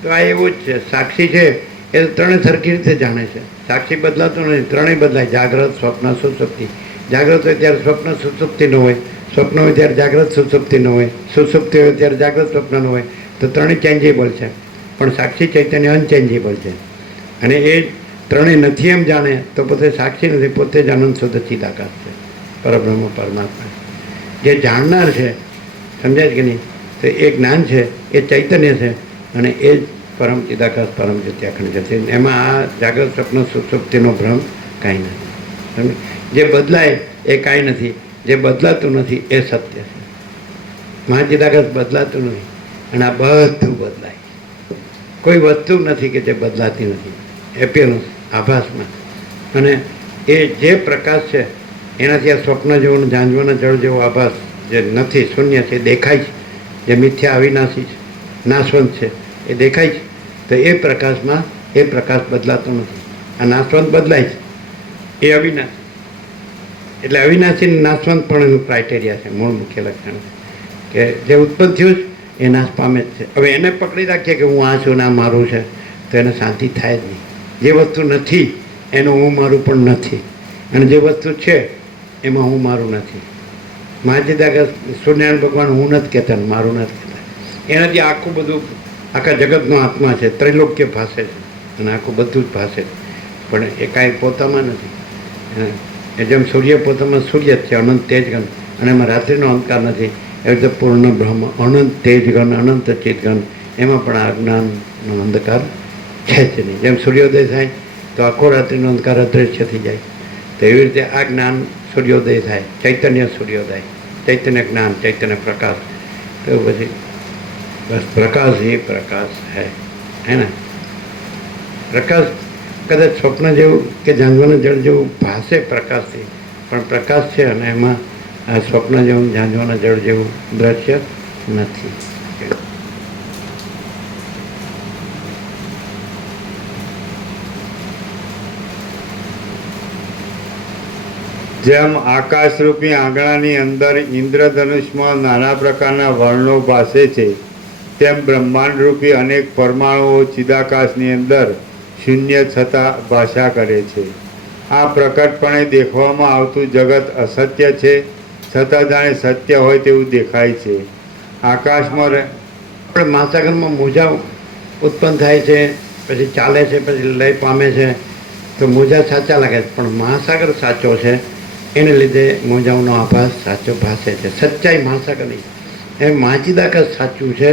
તો આ એવું જ છે. સાક્ષી છે એ ત્રણે સરખી રીતે જાણે છે. સાક્ષી બદલાતો નથી, ત્રણેય બદલાય. જાગ્રત, સ્વપ્ન, સુસુપ્તિ. જાગ્રત હોય ત્યારે સ્વપ્ન સુસુપ્તિ ન હોય, સ્વપ્ન હોય ત્યારે જાગ્રત સુસુપ્તિ ન હોય, સુસુપ્તિ હોય ત્યારે જાગ્રત સ્વપ્ન ન હોય. તો ત્રણેય ચેન્જેબલ છે. પણ સાક્ષી ચૈતન્ય અનચેન્જેબલ છે. અને એ ત્રણેય નથી એમ જાણે તો પોતે સાક્ષી નથી, પોતે જ અનંત શુદ્ધ ચિદાકાશ છે, પરબ્રહ્મ પરમાત્મા. જે જાણનાર છે, સમજાય છે કે નહીં? તો એ જ્ઞાન છે, એ ચૈતન્ય છે, અને એ જ પરમ ચિદાકાશ, પરમ જ્યોતિ, અખંડ જ્યોતિ. એમાં આ જાગ્રત સ્વપ્ન સુસુપ્તિનો ભ્રમ કાંઈ નથી. સમજ? જે બદલાય એ કાંઈ નથી, જે બદલાતું નથી એ સત્ય છે. મહાચિદાકાશ બદલાતું નથી, અને આ બધું બદલાય. કોઈ વસ્તુ નથી કે જે બદલાતી નથી. એપિયરન્સ, આભાસમાં. અને એ જે પ્રકાશ છે એનાથી આ સ્વપ્ન જેવો, ઝાંઝવાના જળ જેવો આભાસ જે નથી, શૂન્ય છે, દેખાય છે, જે મિથ્યા અવિનાશી છે, નાશવંત છે, એ દેખાય છે. તો એ પ્રકાશમાં એ પ્રકાશ બદલાતો નથી. આ નાશવંત બદલાય છે, એ અવિનાશી. એટલે અવિનાશી નાશવંત પણ એનું ક્રાઇટેરિયા છે, મૂળ મુખ્ય લક્ષણ કે જે ઉત્પન્ન થયું એ નાશ પામે જ છે. હવે એને પકડી રાખીએ કે હું આ છું ને આ મારું છે, તો એને શાંતિ થાય જ નહીં. જે વસ્તુ નથી એનું હું મારું પણ નથી, અને જે વસ્તુ છે એમાં હું મારું નથી. મહાચિદાકાશ સૂર્યનારાયણ ભગવાન હું નથી કહેતા, મારું નથી કહેતા. એનાથી આખું બધું, આખા જગતનો આત્મા છે, ત્રૈલોક્ય ભાષે છે, અને આખું બધું જ ભાષે છે. પણ એ કાંઈ પોતામાં નથી. એ જેમ સૂર્ય પોતામાં સૂર્ય જ છે, અનંત તેજગન, અને એમાં રાત્રિનો અંધકાર નથી. એવી રીતે પૂર્ણ બ્રહ્મ, અનંત તેજગન, અનંત ચિતગન, એમાં પણ આ જ્ઞાનનો અંધકાર છે જ નહીં. જેમ સૂર્યોદય થાય તો આખો રાત્રિનો અંધકાર અદૃશ્ય થઈ જાય, તો એવી રીતે આ જ્ઞાન સૂર્યોદય થાય, ચૈતન્ય સૂર્યોદય, ચૈતન્ય જ્ઞાન, ચૈતન્ય પ્રકાશ. તો પછી બસ પ્રકાશ એ પ્રકાશ હે ને? પ્રકાશ કદાચ સ્વપ્ન જેવું કે ઝાંઝવાના જળ જેવું ભાષે પ્રકાશથી, પણ પ્રકાશ છે, અને એમાં આ સ્વપ્ન જેવું, ઝાંઝવાના જળ જેવું દ્રશ્ય નથી. જેમ આકાશરૂપી આંગણાની અંદર ઇન્દ્રધનુષમાં નાના પ્રકારના વર્ણો ભાસે છે, તેમ બ્રહ્માંડરૂપી અનેક પરમાણુઓ ચિદાકાશની અંદર શૂન્ય છતાં ભાષા કરે છે. આ પ્રકટપણે દેખવામાં આવતું જગત અસત્ય છે, છતાં જાણે સત્ય હોય તેવું દેખાય છે. આકાશમાં આપણે મહાસાગરમાં મોજા ઉત્પન્ન થાય છે, પછી ચાલે છે, પછી લય પામે છે, તો મોજા સાચા લાગે છે. પણ મહાસાગર સાચો છે, એને લીધે મોજાઓનો આભાસ સાચો ભાસે છે. સચ્ચાઈ મહાસાગર નહીં, એમ મહાચિદાકાશ સાચું છે,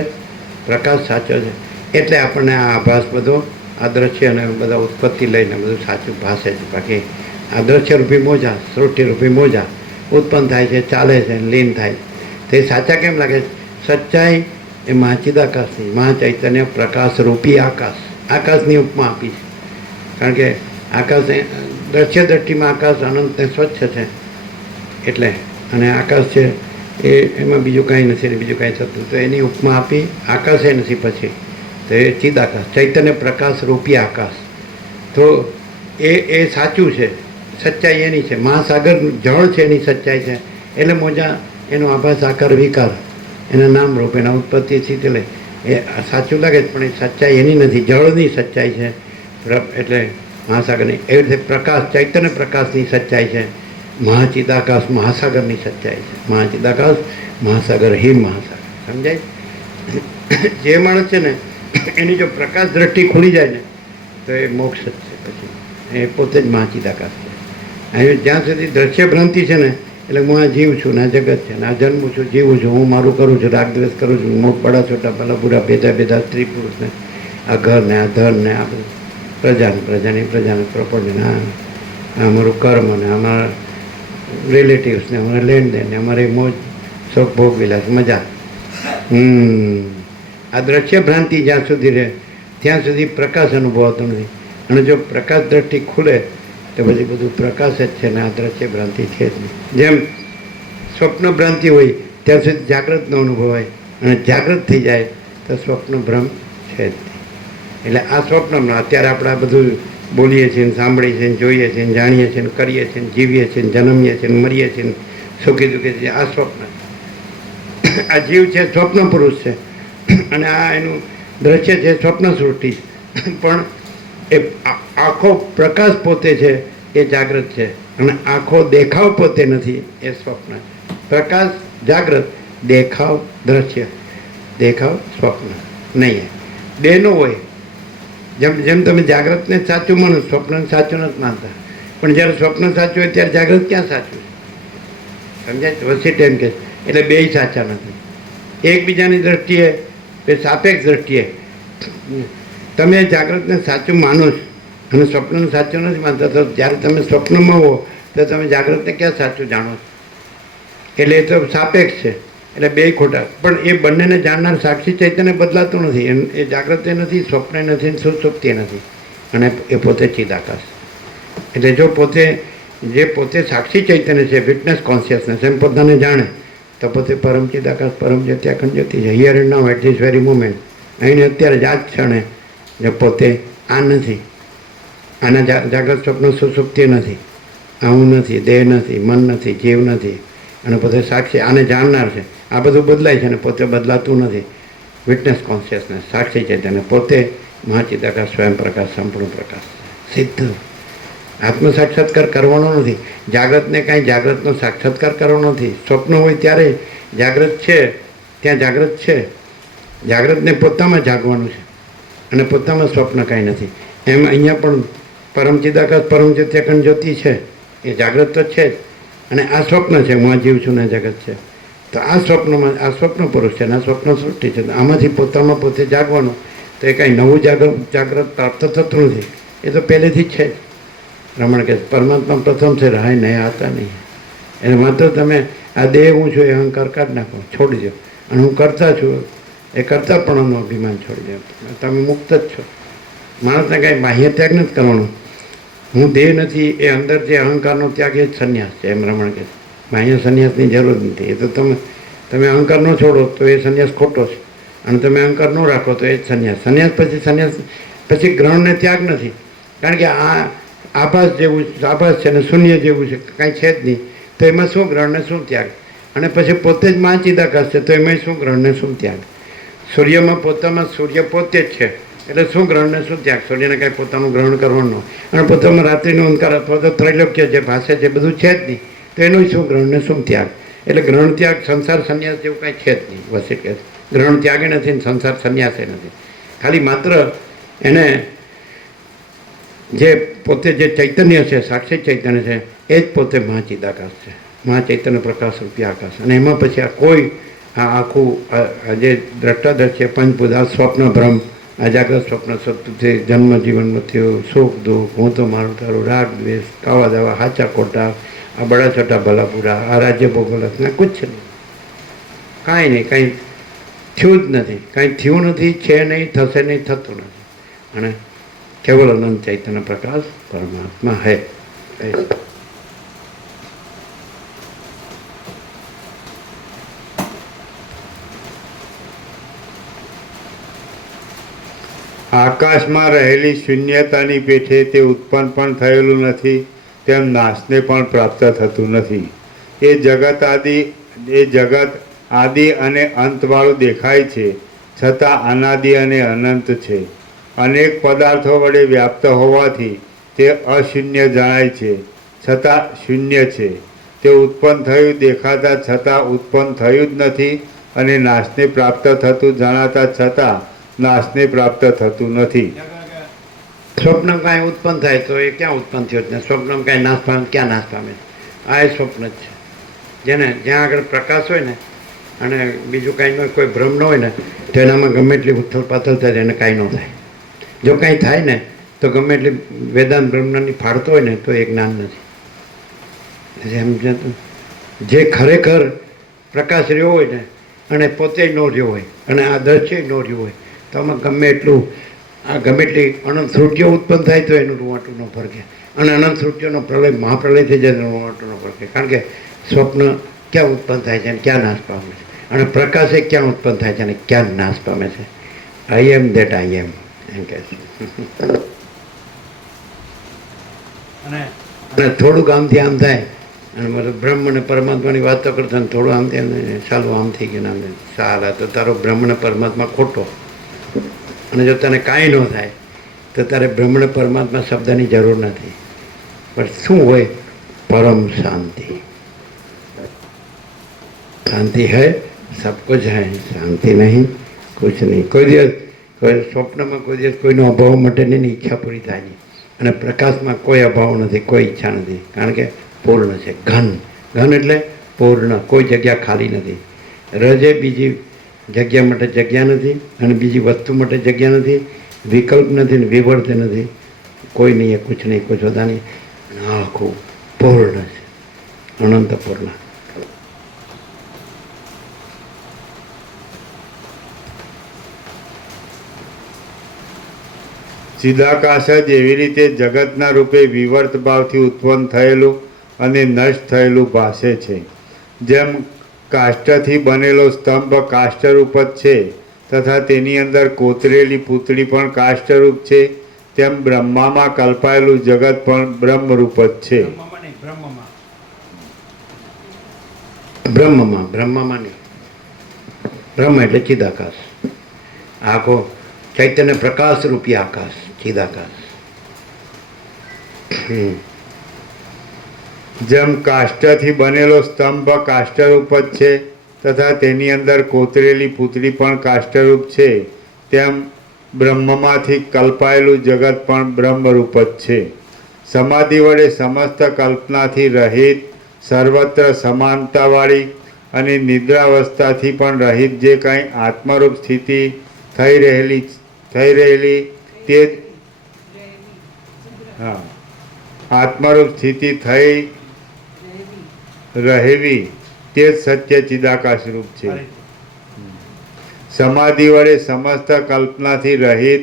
પ્રકાશ સાચો છે, એટલે આપણને આ આભાસ બધો અદ્રશ્ય અને બધા ઉત્પત્તિ લઈને બધું સાચું ભાસે છે. બાકી અદ્રશ્યરૂપી મોજા, સૃષ્ટિરૂપી મોજા ઉત્પન્ન થાય છે, ચાલે છે, લીન થાય તે સાચા કેમ લાગે? સચ્ચાઈ એ મહાચિદાકાશની, મહાચૈતન્ય પ્રકાશરૂપી આકાશની ઉપમા આપી છે. કારણ કે આકાશ દ્રશ્ય દ્રષ્ટિમાં આકાશ અનંતને સ્વચ્છ છે એટલે, અને આકાશ છે એમાં બીજું કાંઈ નથી, બીજું કાંઈ થતું, તો એની ઉપમા આપી. આકાશ એ નથી પછી તો એ ચિદાકાશ, ચૈતન્ય પ્રકાશરૂપી આકાશ. તો એ સાચું છે, સચ્ચાઈ એની છે. મહાસાગર જળ છે એની સચ્ચાઈ છે, એટલે મોજા એનો આભાસ આકાર વિકાર એના નામરૂપ એના ઉત્પત્તિથી તે લે એ સાચું લાગે પણ એ સચ્ચાઈ એની નથી, જળની સચ્ચાઈ છે એટલે મહાસાગરની. એવી રીતે પ્રકાશ, ચૈતન્ય પ્રકાશની સચ્ચાઈ છે. મહાચિદાકાશ મહાસાગરની સચ્ચાઈ છે. મહાચિદાકાશ મહાસાગર હિમ મહાસાગર. સમજાય? જે માણસ છે ને એની જો પ્રકાશ દ્રષ્ટિ ખુલી જાય ને તો એ મોક્ષ જ છે. પછી એ પોતે જ મહાચિદાકાશ છે. અહીં જ્યાં સુધી દ્રશ્ય ભ્રાંતિ છે ને એટલે હું આ જીવ છું ને આ જગત છે ને આ જન્મું છું, જીવું છું, હું મારું કરું છું, રાગદ્વેષ કરું છું, મોટ બડા છોટા ભલા બુરા ભેદા સ્ત્રી પુરુષને, આ ઘર ને આ ધન ને આ બધું, પ્રજાને પ્રોપર્ટીને, આ અમારું કર્મ ને અમારા રિલેટિવ્સને, અમારા લેણદેન ને અમારી મોજ શોખ ભોગ વિલાસ મજા. આ દ્રશ્ય ભ્રાંતિ જ્યાં સુધી રહે ત્યાં સુધી પ્રકાશ અનુભવાતો નથી. અને જો પ્રકાશ દ્રષ્ટિ ખુલે તો પછી બધું પ્રકાશ જ છે ને આ દ્રશ્ય ભ્રાંતિ છે જ નહીં. જેમ સ્વપ્ન ભ્રાંતિ હોય ત્યાં સુધી જાગૃતનો અનુભવાય અને જાગૃત થઈ જાય તો સ્વપ્ન ભ્રમ છે જ નહીં. એટલે આ સ્વપ્નમાં અત્યારે આપણે આ બધું બોલીએ છીએ ને સાંભળીએ છીએ ને જોઈએ છીએ ને જાણીએ છીએ ને કરીએ છીએ ને જીવીએ છીએ ને જન્મીએ છીએ ને મરીએ છીએ ને સુખી દુઃખી છીએ, આ સ્વપ્ન. આ જીવ છે સ્વપ્ન પુરુષ છે અને આ એનું દ્રશ્ય છે સ્વપ્ન સૃષ્ટિ. પણ એ આખો પ્રકાશ પોતે છે એ જાગૃત છે અને આખો દેખાવ પોતે નથી એ સ્વપ્ન. પ્રકાશ જાગૃત, દેખાવ દ્રશ્ય, દેખાવ સ્વપ્ન નહીં. બેનો હોય. જેમ તમે જાગૃતને સાચું માનો, સ્વપ્નને સાચું નથી માનતા, પણ જ્યારે સ્વપ્ન સાચું હોય ત્યારે જાગૃત ક્યાં સાચું? સમજાય? વસીટ એમ કે એટલે બેય સાચા નથી. એકબીજાની દ્રષ્ટિએ એ સાપેક્ષ દ્રષ્ટિએ તમે જાગૃતને સાચું માનો છો અને સ્વપ્નને સાચું નથી માનતા, તો જ્યારે તમે સ્વપ્નમાં હો તો તમે જાગૃતને ક્યાં સાચું જાણો છો? એટલે એ તો સાપેક્ષ છે, એટલે બેય ખોટા. પણ એ બંનેને જાણનાર સાક્ષી ચૈતન્ય બદલાતું નથી. એ જાગૃત નથી, સ્વપ્ન નથી, સુષુપ્તિ નથી, અને એ પોતે ચિદાકાશ. એટલે જો પોતે સાક્ષી ચૈતન્ય છે, વિટનેસ કોન્શિયસનેસ, એમ પોતાને જાણે તો પોતે પરમ ચિદાકાશ, પરમ જ્યોતિ, અખંડ જ્યોતિ છે. Here and now at this very moment, અહીંને અત્યારે જ આ જ ક્ષણે જો પોતે આ નથી, આના જાગૃત સ્વપ્ન સુષુપ્તિ નથી, આ હું નથી, દેહ નથી, મન નથી, જીવ નથી, અને પોતે સાક્ષી આને જાણનાર છે. આ બધું બદલાય છે અને પોતે બદલાતું નથી. વિટનેસ કોન્શિયસનેસ, સાક્ષી ચૈતન્ય, પોતે મહાચિદાકાશ, સ્વયં પ્રકાશ, સંપૂર્ણ પ્રકાશ, સિદ્ધ. આત્મ સાક્ષાત્કાર કરવાનો નથી. જાગૃતને કાંઈ જાગૃતનો સાક્ષાત્કાર કરવાનો નથી. સ્વપ્ન હોય ત્યારે જાગૃત છે, ત્યાં જાગૃત છે. જાગૃતને પોતામાં જાગવાનું છે અને પોતામાં સ્વપ્ન કાંઈ નથી. એમ અહીંયા પણ પરમ ચિદાકાશ, પરમ જ્યોતિ, અખંડ જ્યોતિ છે, એ જાગૃત તો છે જ. અને આ સ્વપ્ન છે, હું આ જીવ છું ને જગત છે. તો આ સ્વપ્નમાં આ સ્વપ્ન પુરુષ છે અને આ સ્વપ્ન સૃષ્ટિ છે. આમાંથી પોતામાં પોતે જાગવાનું, તો એ કાંઈ નવું જાગૃત પ્રાપ્ત થતું નથી, એ તો પહેલેથી જ છે જ. રમણ કે પરમાત્મા પ્રથમ છે, રાય નયા હતા નહીં. એટલે માત્ર તમે આ દેહ હું છું એ અહંકાર કાઢી નાખો, છોડી દો, અને હું કરતા છું એ કરતાપણાનું અભિમાન છોડી દો. તમે મુક્ત જ છો. માણસને કાંઈ બાહ્ય ત્યાગ નથી કરવાનો. હું દેહ નથી એ અંદર જે અહંકારનો ત્યાગ એ જ સંન્યાસ છે, એમ રમણ કે. બાહ્ય સંન્યાસની જરૂર નથી. એ તો તમે અહંકાર ન છોડો તો એ સંન્યાસ ખોટો છે, અને તમે અહંકાર ન રાખો તો એ જ સંન્યાસ. સંન્યાસ પછી ગ્રહણને ત્યાગ નથી. કારણ કે આ આભાસ જેવું આભાસ છે ને શૂન્ય જેવું છે, કાંઈ છે જ નહીં. તો એમાં શું ગ્રહણ ને શું ત્યાગ? અને પછી પોતે જ મહાચિદાકાશ છે, તો એમાં શું ગ્રહણ ને શું ત્યાગ? સૂર્યમાં પોતામાં સૂર્ય પોતે જ છે, એટલે શું ગ્રહણ ને શું ત્યાગ? સૂર્યને કાંઈ પોતાનું ગ્રહણ કરવાનું, અને પોતામાં રાત્રિનો અંધકાર અથવા તો ત્રૈલોક્ય જે ભાષે છે બધું છે જ નહીં, તો એનું શું ગ્રહણ ને શું ત્યાગ? એટલે ગ્રહણ ત્યાગ, સંસાર સંન્યાસ જેવું કાંઈ છે જ નહીં. વસીટ કે ગ્રહણ ત્યાગે નથી ને સંસાર સંન્યાસે નથી. ખાલી માત્ર એને જે પોતે જે ચૈતન્ય છે, સાક્ષી ચૈતન્ય છે, એ જ પોતે મહાચિદાકાશ છે, મહાચૈતન્ય પ્રકાશ રૂપી આકાશ. અને એમાં પછી આ કોઈ આ આખું આ જે દ્રષ્ટાદર્શી પંચભૂત, આ સ્વપ્ન ભ્રમ, આ જાગ્રત સ્વપ્ન સત્તુથી જન્મ જીવન મૃત્યુ, સુખ દુઃખ, હું તો મારું તારું, રાગ દ્વેષ, કાવા દાવા, હાચા ખોટા, આ બડા છોટા ભલા બુરા, આ રાજ્ય ભોગવલત ના કુછ નહીં, કાંઈ નહીં, કાંઈ થયું જ નથી, કાંઈ થયું નથી, છે નહીં, થશે નહીં, થતું નથી. અને કેવલ અનંત ચૈતન્ય પ્રકાશ પરમાત્મા હૈ. આકાશમાં રહેલી શૂન્યતાની પેઠે તે ઉત્પન્ન પણ થયેલું નથી, તેમ નાશને પણ પ્રાપ્ત થતું નથી. એ જગત આદિ અને અંતવાળું દેખાય છે, છતાં અનાદિ અને અનંત છે. અનેક પદાર્થો વડે વ્યાપ્ત હોવાથી તે અશૂન્ય જણાય છે, છતાં શૂન્ય છે. તે ઉત્પન્ન થયું દેખાતા છતાં ઉત્પન્ન થયું જ નથી, અને નાશને પ્રાપ્ત થતું જણાતા છતાં નાશને પ્રાપ્ત થતું નથી. સ્વપ્ન કાંઈ ઉત્પન્ન થાય તો એ ક્યાં ઉત્પન્ન થયો જ ને, સ્વપ્ન કાંઈ નાશ પામે ક્યાં નાશ પામે? આ એ સ્વપ્ન જ છે, જેને જ્યાં આગળ પ્રકાશ હોય ને અને બીજું કાંઈ ન હોય, કોઈ ભ્રમ ન હોય ને, તો એનામાં ગમે એટલી ઉથલ પાથલ થાય એને કાંઈ ન થાય. જો કાંઈ થાય ને તો ગમે એટલી વેદાંત બ્રહ્મની ફાળતો હોય ને તો એ જ્ઞાન નથી. એમ જે ખરેખર પ્રકાશ રહ્યો હોય ને અને પોતે ન રહ્યો હોય અને આ દ્રશ્ય ન રહ્યું હોય તો આમાં ગમે એટલું આ ગમે એટલી અનંત સૃષ્ટિઓ ઉત્પન્ન થાય તો એનું રૂવાટું ન ફરકે, અને અનંત સૃષ્ટિઓનો પ્રલય મહાપ્રલય થઈ જાય એનું રૂવાટું ન ફરકે. કારણ કે સ્વપ્ન ક્યાં ઉત્પન્ન થાય છે અને ક્યાં નાશ પામે છે, અને પ્રકાશ એ ક્યાં ઉત્પન્ન થાય છે અને ક્યાં નાશ પામે છે. આઈ એમ ધેટ આઈ એમ એમ કહે છે. અને થોડુંક આમથી આમ થાય અને મતલબ બ્રહ્મ અને પરમાત્માની વાતો કરતા થોડું આમ થાય ને સાલું આમ થઈ ગયું આમ સારા, તો તારો બ્રહ્મ ને પરમાત્મા ખોટો. અને જો તને કાંઈ ન થાય તો તારે બ્રહ્મ ને પરમાત્મા શબ્દની જરૂર નથી. પણ શું હોય? પરમ શાંતિ. શાંતિ હૈ સબ કુછ હૈ, શાંતિ નહીં કુછ નહીં. કોઈ દિવસ કોઈ સ્વપ્નમાં કોઈ દિવસ કોઈનો અભાવ માટેની ઈચ્છા પૂરી થાય નહીં, અને પ્રકાશમાં કોઈ અભાવ નથી, કોઈ ઈચ્છા નથી. કારણ કે પૂર્ણ છે, ઘન. ઘન એટલે પૂર્ણ, કોઈ જગ્યા ખાલી નથી. રજે બીજી જગ્યા માટે જગ્યા નથી, અને બીજી વસ્તુ માટે જગ્યા નથી, વિકલ્પ નથી ને વિવર્ત નથી, કોઈ નહીં, એ કુછ નહીં, કુછ હોતા નહીં. આખું પૂર્ણ છે, અનંત પૂર્ણ. ચિદાકાશ જ એવી રીતે જગતના રૂપે વિવર્ત ભાવથી ઉત્પન્ન થયેલું અને નષ્ટ થયેલું ભાસે છે. જેમ કાષ્ઠથી બનેલો સ્તંભ કાષ્ઠરૂપ જ છે, તથા તેની અંદર કોતરેલી પૂતળી પણ કાષ્ઠરૂપ છે, તેમ બ્રહ્મામાં કલ્પાયેલું જગત પણ બ્રહ્મરૂપ જ છે. બ્રહ્મમાં નહીં. બ્રહ્મ એટલે ચિદાકાશ, આખો ચૈતન્ય પ્રકાશ રૂપી આકાશ, ચિદાકાશ. જેમ કાષ્ઠથી બનેલો સ્તંભ કાષ્ઠરૂપ જ છે, તથા તેની અંદર કોતરેલી પૂતળી પણ કાષ્ઠરૂપ છે, તેમ બ્રહ્મમાંથી કલ્પાયેલું જગત પણ બ્રહ્મરૂપ જ છે. સમાધિ વડે સમસ્ત કલ્પનાથી રહિત, સર્વત્ર સમાનતાવાળી અને નિદ્રાવસ્થાથી પણ રહિત જે કંઈ આત્મરૂપ સ્થિતિ થઈ રહેલી તે આત્મરૂપ સ્થિતિ થઈ રહેવી તે જ સત્ય ચિદાકાશ રૂપ છે. સમાધિ વડે સમસ્ત કલ્પનાથી રહિત,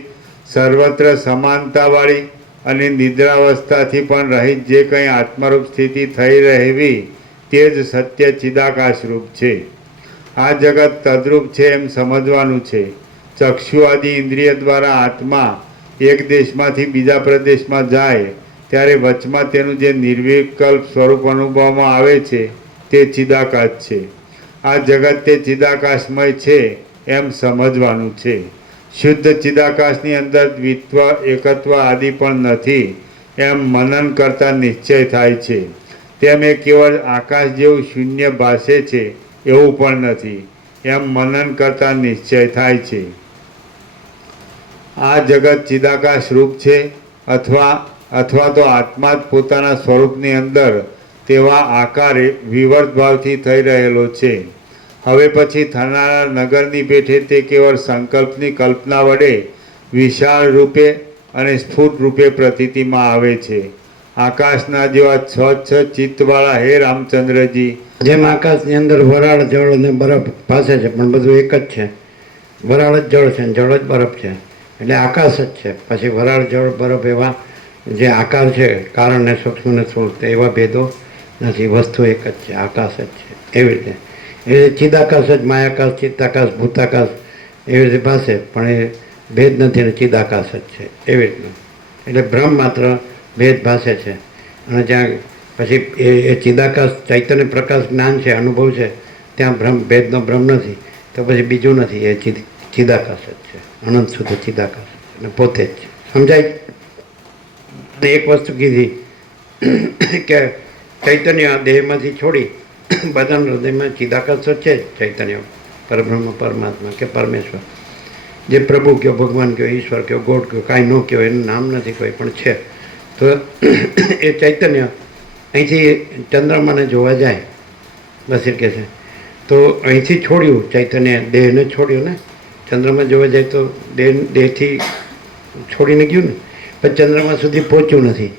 સર્વત્ર સમાનતાવાળી અને નિદ્રાવસ્થાથી પણ રહિત જે કંઈ આત્મરૂપ સ્થિતિ થઈ રહેવી તે જ સત્ય ચિદાકાશ રૂપ છે. આ જગત તદ્રૂપ છે એમ સમજવાનું છે. ચક્ષુ આદિ ઇન્દ્રિય દ્વારા આત્મા એક દેશમાંથી બીજા પ્રદેશમાં જાય ત્યારે વચમાં તેનું જે નિર્વિકલ્પ સ્વરૂપ અનુભવમાં આવે છે તે ચિદાકાશ છે. આ જગત તે ચિદાકાશમય છે એમ સમજવાનું છે. શુદ્ધ ચિદાકાશની અંદર દ્વિત્વ, એકત્વ આદિ પણ નથી એમ મનન કરતા નિશ્ચય થાય છે. તેમ એ કેવળ આકાશ જેવું શૂન્ય ભાસે છે એવું પણ નથી એમ મનન કરતા નિશ્ચય થાય છે. આ જગત ચિદાકાશ રૂપ છે અથવા અથવા તો આત્મા જ પોતાના સ્વરૂપની અંદર તેવા આકારે વિવર્ત ભાવથી થઈ રહેલો છે. હવે પછી થનારા નગરની પેઠે તે કેવળ સંકલ્પની કલ્પના વડે વિશાળ રૂપે અને સ્ફુટ રૂપે પ્રતીતિમાં આવે છે. આકાશના જેવા સ્વચ્છ ચિત્તવાળા હે રામચંદ્રજી, જેમ આકાશની અંદર વરાળ જળ અને બરફ ભાસે છે, પણ બધું એક જ છે. વરાળ જ જળ છે, જળ જ બરફ છે, એટલે આકાશ જ છે. પછી વરાળ જળ બરફ એવા જે આકાર છે, કારણ ને સૂક્ષ્મ ને સ્થૂળ, એવા ભેદો નથી. વસ્તુ એક જ છે, આકાશ જ છે. એવી રીતે એ ચિદાકાશ જ માયાકાશ, ચિત્તાકાશ, ભૂતાકાશ એવી રીતે ભાષે, પણ એ ભેદ નથી અને ચિદાકાશ જ છે. એવી રીતનું એટલે બ્રહ્મ માત્ર ભેદ ભાષે છે. અને જ્યાં પછી એ ચિદાકાશ ચૈતન્ય પ્રકાશ જ્ઞાન છે, અનુભવ છે, ત્યાં બ્રહ્મ ભેદનો બ્રહ્મ નથી, તો પછી બીજું નથી. એ ચિદાકાશ જ છે, અનંત શુદ્ધ ચિદાકાશ અને પોતે જ છે. સમજાય? અને એક વસ્તુ કીધી કે ચૈતન્ય દેહમાંથી છોડી બધા હૃદયમાં ચિદાકાશ તો છે જ. ચૈતન્ય પરબ્રહ્મ, પરમાત્મા કે પરમેશ્વર, જે પ્રભુ કયો, ભગવાન કયો, ઈશ્વર કયો, ગોડ કયો, કાંઈ ન કયો, એનું નામ નથી કોઈ, પણ છે. તો એ ચૈતન્ય અહીંથી ચંદ્રમાને જોવા જાય, બસ એ કહે છે, તો અહીંથી છોડ્યું ચૈતન્ય, દેહને છોડ્યું ને. ચંદ્રમાં જોવા જાય તો દેહથી છોડીને ગયું ને, પણ ચંદ્રમા સુધી પહોંચ્યું નથી.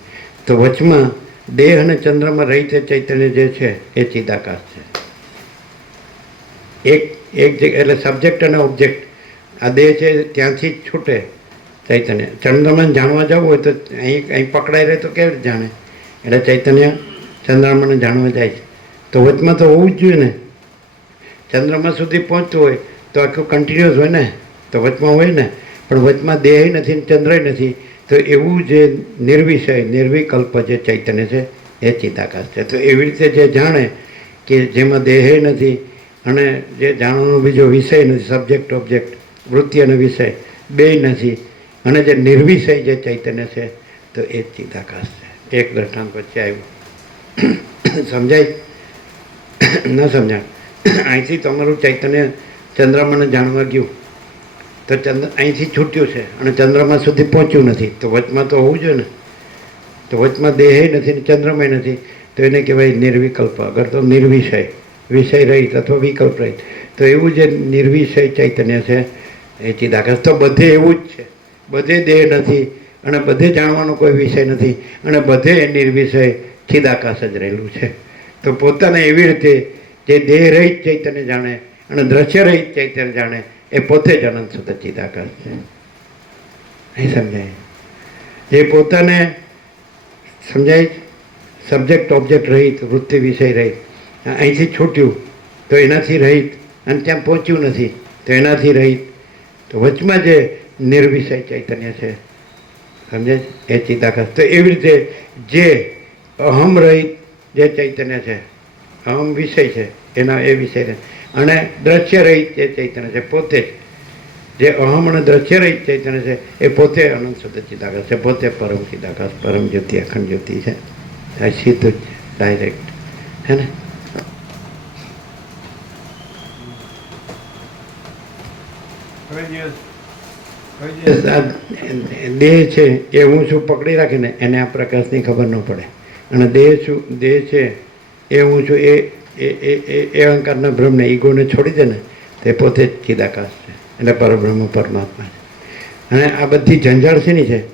તો વચમાં દેહ અને ચંદ્રમાં રહી તે ચૈતન્ય જે છે એ ચિદાકાશ છે. એક એટલે સબ્જેક્ટ અને ઓબ્જેક્ટ, આ દેહ છે ત્યાંથી જ છૂટે ચૈતન્ય. ચંદ્રમાને જાણવા જવું હોય તો અહીં પકડાઈ રહે તો કેવી રીતે જાણે? એટલે ચૈતન્ય ચંદ્રમાને જાણવા જાય છે. તો વચમાં તો હોવું જ જોઈએ ને. ચંદ્રમા સુધી પહોંચતું હોય તો આખું કન્ટિન્યુઅસ હોય ને, તો વચમાં હોય ને. પણ વચમાં દેહ નથી ને ચંદ્રય નથી, તો એવું જે નિર્વિષય નિર્વિકલ્પ જે ચૈતન્ય છે એ ચિદાકાશ છે. તો એવી રીતે જે જાણે કે જેમાં દેહ નથી અને જે જાણવાનો બીજો વિષય નથી, સબ્જેક્ટ ઓબ્જેક્ટ, વૃત્તિ અને વિષય બેય નથી, અને જે નિર્વિષય જે ચૈતન્ય છે તો એ ચિદાકાશ છે. એક દ્રષ્ટાંત વચ્ચે આવ્યું. સમજાય? ન સમજાય? અહીંથી તમારું ચૈતન્ય ચંદ્રમાને જાણવા ગયું તો અહીંથી છૂટ્યું છે અને ચંદ્રમા સુધી પહોંચ્યું નથી, તો વચમાં તો હોવું જોઈએ ને. તો વચમાં દેહ નથી ને ચંદ્રમય નથી, તો એને કહેવાય નિર્વિકલ્પ. અગર તો નિર્વિષય, વિષય રહિત અથવા વિકલ્પ રહિત, તો એવું જે નિર્વિષય ચૈતન્ય છે એ ચિદાકાશ. તો બધે એવું જ છે, બધે દેહ નથી અને બધે જાણવાનો કોઈ વિષય નથી, અને બધે નિર્વિષય ચિદાકાશ જ રહેલું છે. તો પોતાને એવી રીતે જે દેહ રહિત ચૈતન્ય જાણે અને દ્રશ્ય રહિત ચૈતન્ય જાણે, એ પોતે જ અનંત શુદ્ધ ચિદાકાશ છે. અહીં સમજાય? જે પોતાને સમજાય, સબ્જેક્ટ ઓબ્જેક્ટ રહિત, વૃત્તિ વિષય રહિત, અહીંથી છૂટ્યું તો એનાથી રહિત, અને ત્યાં પહોંચ્યું નથી તો એનાથી રહિત, તો વચમાં જે નિર્વિષય ચૈતન્ય છે, સમજાય, એ ચિદાકાશ. તો એવી રીતે જે અહમ રહિત જે ચૈતન્ય છે, અહમ વિષય છે એના એ વિષય છે, અને દ્રશ્ય રહિત જે ચૈતન્ય છે પોતે જ, જે અહમ અને દ્રશ્ય રહિત ચૈતન્ય છે એ પોતે અનંત શુદ્ધ ચિદાકાશ છે, પોતે પરમ ચિદાકાશ, પરમ જ્યોતિ, અખંડ જ્યોતિ છે. આ સીધું જ ડાયરેક્ટ હે ને. દેહ છે એ હું શું પકડી રાખીને એને આ પ્રકાશની ખબર ન પડે, અને દેહ છે એ હું છું એ અહંકારના ભ્રમને, ઈગોને છોડી દે ને, તે પોતે જ ચિદાકાશ છે, એટલે પરબ્રહ્મ પરમાત્મા છે. અને આ બધી ઝંઝાળ શેની છે?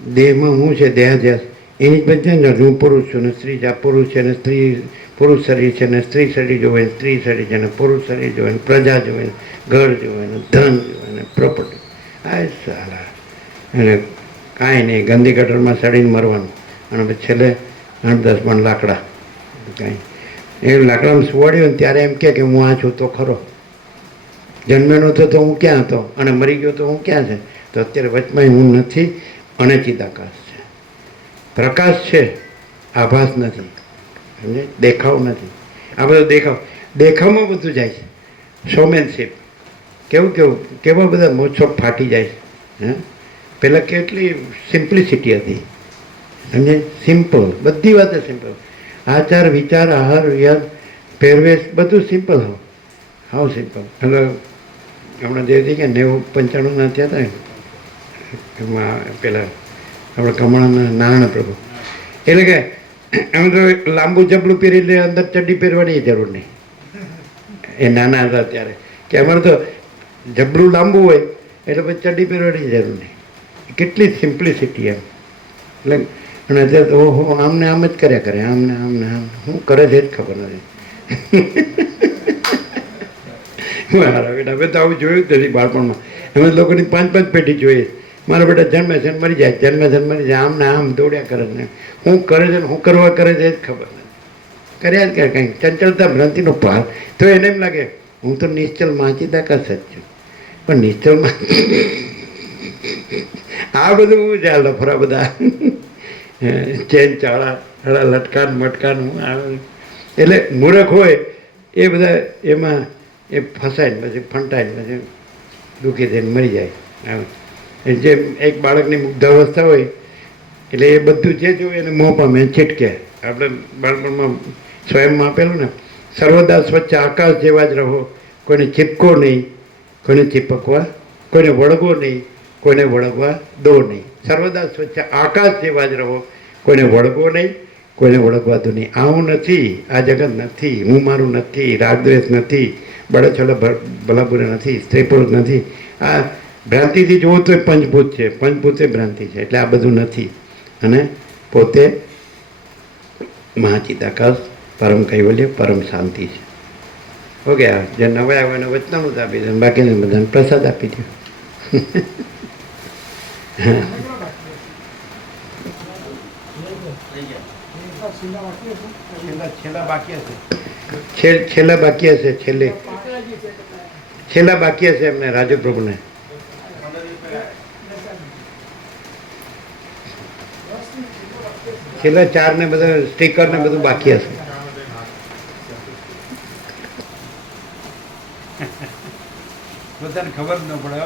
દેહમાં હું છે, દેહાધ્યાસ, એની જ બધી ઝંઝાળ. હું પુરુષ છું ને સ્ત્રી, આ પુરુષ છે ને સ્ત્રી, પુરુષ શરીર છે ને સ્ત્રી શરીર જોવે ને સ્ત્રી શરીર છે ને પુરુષ શરીર જોવે ને પ્રજા જોવે ને ઘર જોવે ને ધન જોવે ને પ્રોપર્ટી. આ સારા એટલે કાંઈ નહીં, ગંદી ગટરમાં સડીને મરવાનું, અને પછી છેલ્લે 8-10 મણ લાકડા. કાંઈ એ લાકડામાં સુવાડ્યું ને ત્યારે એમ કે હું આ છું તો ખરો, જન્મેલો હતો તો હું ક્યાં હતો, અને મરી ગયો તો હું ક્યાં છે? તો અત્યારે વચમાં હું નથી, અને ચિદાકાશ છે. પ્રકાશ છે, આભાસ નથી, સમજે? દેખાવ નથી. આ બધો દેખાવમાં બધું જાય છે. શોમેનશીપ, કેવા બધા મોજશોખ ફાટી જાય છે. હે, પહેલાં કેટલી સિમ્પ્લિસિટી હતી, સમજે? સિમ્પલ, બધી વાતે સિમ્પલ. આચાર, વિચાર, આહાર, વિહાર, પહેરવેશ બધું સિમ્પલ હો, હાવ સિમ્પલ. એટલે હમણાં જે કે 90-95 થયા હતા ને, એમાં પેલા આપણા કમળાના નારાયણ પ્રભુ. એટલે કે એમ તો લાંબુ જબલું પહેરી લે, અંદર ચડ્ડી પહેરવાની જરૂર નહીં. એ નાના હતા ત્યારે કે અમારે તો જબલું લાંબુ હોય એટલે પછી ચડ્ડી પહેરવાની જરૂર નહીં. કેટલી સિમ્પ્લિસિટી એમ. એટલે અને અત્યારે તો ઓહો આમને આમ જ કર્યા કરે, આમને આમને આમ શું કરે છે જ ખબર નથી. મારા બેટા હવે તો આવું જોયું જ નથી બાળપણમાં. અમે લોકોની 5-5 પેઢી જોઈએ. મારા બેટા જન્મે છે ને મરી જાય, જન્મે છે ને મરી જાય, આમને આમ દોડ્યા કરે ને શું કરે છે ને શું કરવા કરે છે એ જ ખબર નથી. કર્યા જ કરે કંઈક ચંચળતા ભ્રાંતિનો પાર. તો એને એમ લાગે હું તો નિશ્ચલ માચીદા કા સચ છું, પણ નિશ્ચલમાં આ બધું હું છે લફરા બધા ચેન ચાળા લટકાન મટકાન હું એટલે મૂર્ખ હોય એ બધા એમાં એ ફસાય ને પછી ફંટાય ને પછી દુઃખી થઈને મરી જાય. જે એક બાળકની મુગ્ધાવસ્થા હોય એટલે એ બધું જે જોયું એને મોં પામે છીટકે. આપણે બાળપણમાં સ્વયંમાં આપેલું ને સર્વદા સ્વચ્છ આકાશ જેવા જ રહો, કોઈને ચીપકો નહીં, કોઈને ચીપકવા, કોઈને વળગવો નહીં, કોઈને વળગવા દો નહીં. સર્વદા સ્વચ્છ આકાશ જેવા જ રહો, કોઈને વળગવો નહીં, કોઈને વળગવા દો નહીં. આ હું નથી, આ જગત નથી, હું મારું નથી, રાગદ્વેષ નથી, બળછોડા ભલાબુરા નથી, સ્ત્રી પુરુષ નથી. આ ભ્રાંતિથી જોવો તો એ પંચભૂત છે, પંચભૂત એ ભ્રાંતિ છે. એટલે આ બધું નથી અને પોતે મહાચિદાકાશ પરમ કૈવલ્ય પરમ શાંતિ છે. ઓકે, જે નવા આવે એને વચનામૃત આપી દે, બાકીને બધાને પ્રસાદ આપી દો. છેલ્લા બાકી હશે, છેલ્લા બાકી હશે એમને રાજુ પ્રભુને. છેલ્લા 4 ને બધા સ્ટીકર ને બધું બાકી હશે. બધાને ખબર ન પડે.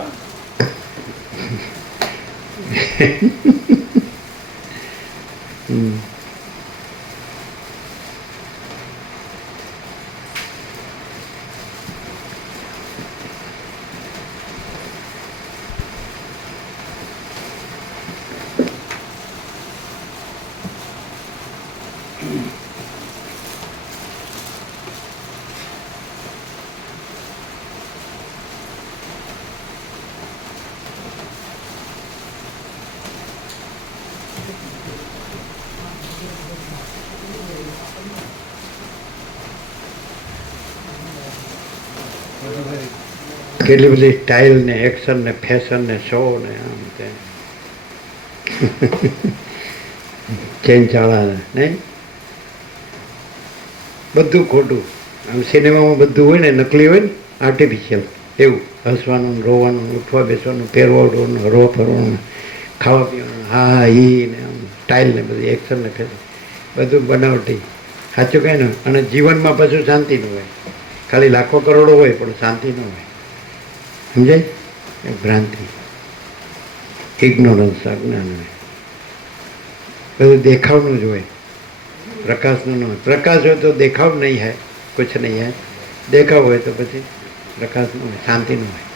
કેટલી બધી સ્ટાઇલ ને એક્શન ને ફેશન ને શો ને આમ તેમ ચેન ચાળા નહીં, બધું ખોટું. આમ સિનેમામાં બધું હોય ને નકલી હોય ને, આર્ટિફિશિયલ એવું. હસવાનું, રોવાનું, ઉઠવા બેસવાનું, પહેરવા ઉઠવાનું, હરવા ફરવાનું, ખાવા પીવાનું, હા ઈ ને આમ સ્ટાઇલ ને બધી એક્શન ને ફેશન બધું બનાવટી. સાચું કહે ને. અને જીવનમાં પાછું શાંતિ ન હોય. ખાલી લાખો કરોડો હોય પણ શાંતિ ન હોય. સમજાય? એ ભ્રાંતિ, ઇગ્નોરન્સ, અજ્ઞાન હોય. બધું દેખાવનું જ હોય, પ્રકાશનું ન હોય. પ્રકાશ હોય તો દેખાવ નહીં હૈ, કુછ નહીં હૈ. દેખાવ હોય તો પછી પ્રકાશ ન હોય, શાંતિ ન હોય.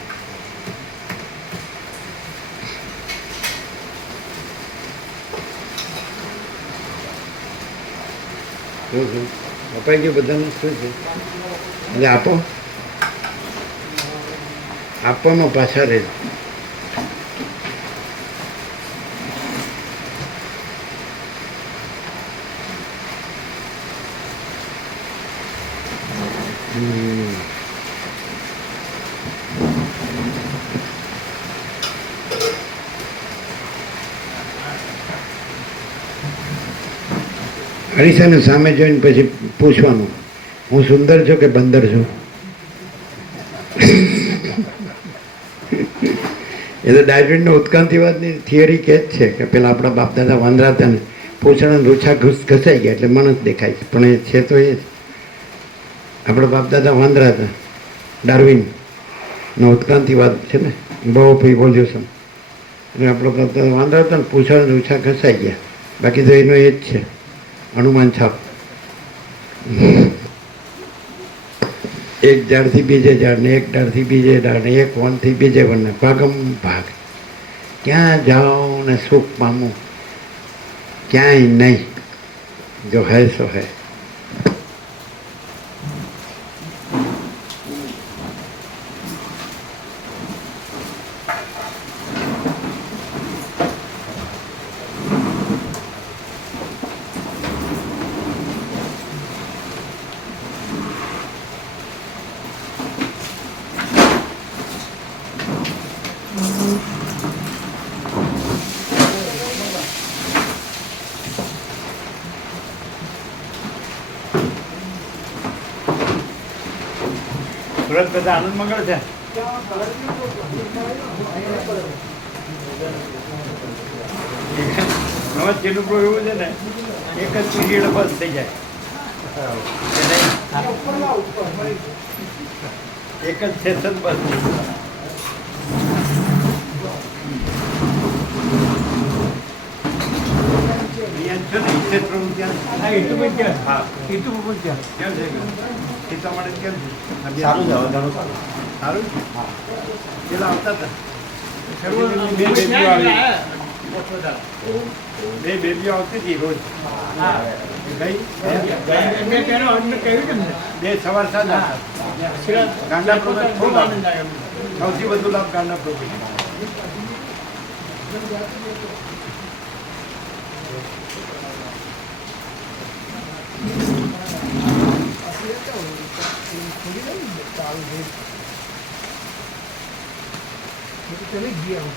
શું અપાઈ ગયું બધાને? શું છે? એટલે આપો, આપવામાં પાછા રહે. અરીસાને સામે જોઈને પછી પૂછવાનું, હું સુંદર છું કે બંદર છું? એ તો ડાયવિડનો ઉત્ક્રાંતિવાદની થિયરી કહે જ છે કે પેલા આપણા બાપ દાદા વાંદરા હતા ને, પૂછડા રૂછા ઘસાઈ ગયા એટલે માણસ દેખાય છે. પણ એ છે તો એ જ. આપણા બાપ દાદા વાંદરા હતા. ડાર્વિનનો ઉત્ક્રાંતિવાદ છે ને, બહુ ઇવોલ્યુશન. એટલે આપણા બાપ દાદા વાંદરા હતા ને, પૂછડા રૂછા ઘસાઈ ગયા. બાકી તો એનો એ જ છે, હનુમાન છાપ. એક ઝાડથી બીજે ઝાડને, એક ડાળથી બીજે ડાળને, એક વનથી બીજે વનને, ભાગમ ભાગ. ક્યાં જાઓ ને સુખ પામું, ક્યાંય નહીં, જો હૈ સો હૈ. સુરત બધા આનંદ મંગળ છે. નવા ચેલું એવું છે ને, એક જ પીરિયડ બસ થઈ જાય. એક જ સેશન બસ. સીતામઢી કેમ છે? સારું છે, હવે ઘણું સારું. સારું છે? પેલા આવતા હતા. બે બેબીઓ આવતી હતી રોજ. બે સવાર સાંજ ગાંડા પ્રોજેક્ટ સૌથી વધુ લાભ ગાંડા પ્રોજેક્ટ. ચલી ગયા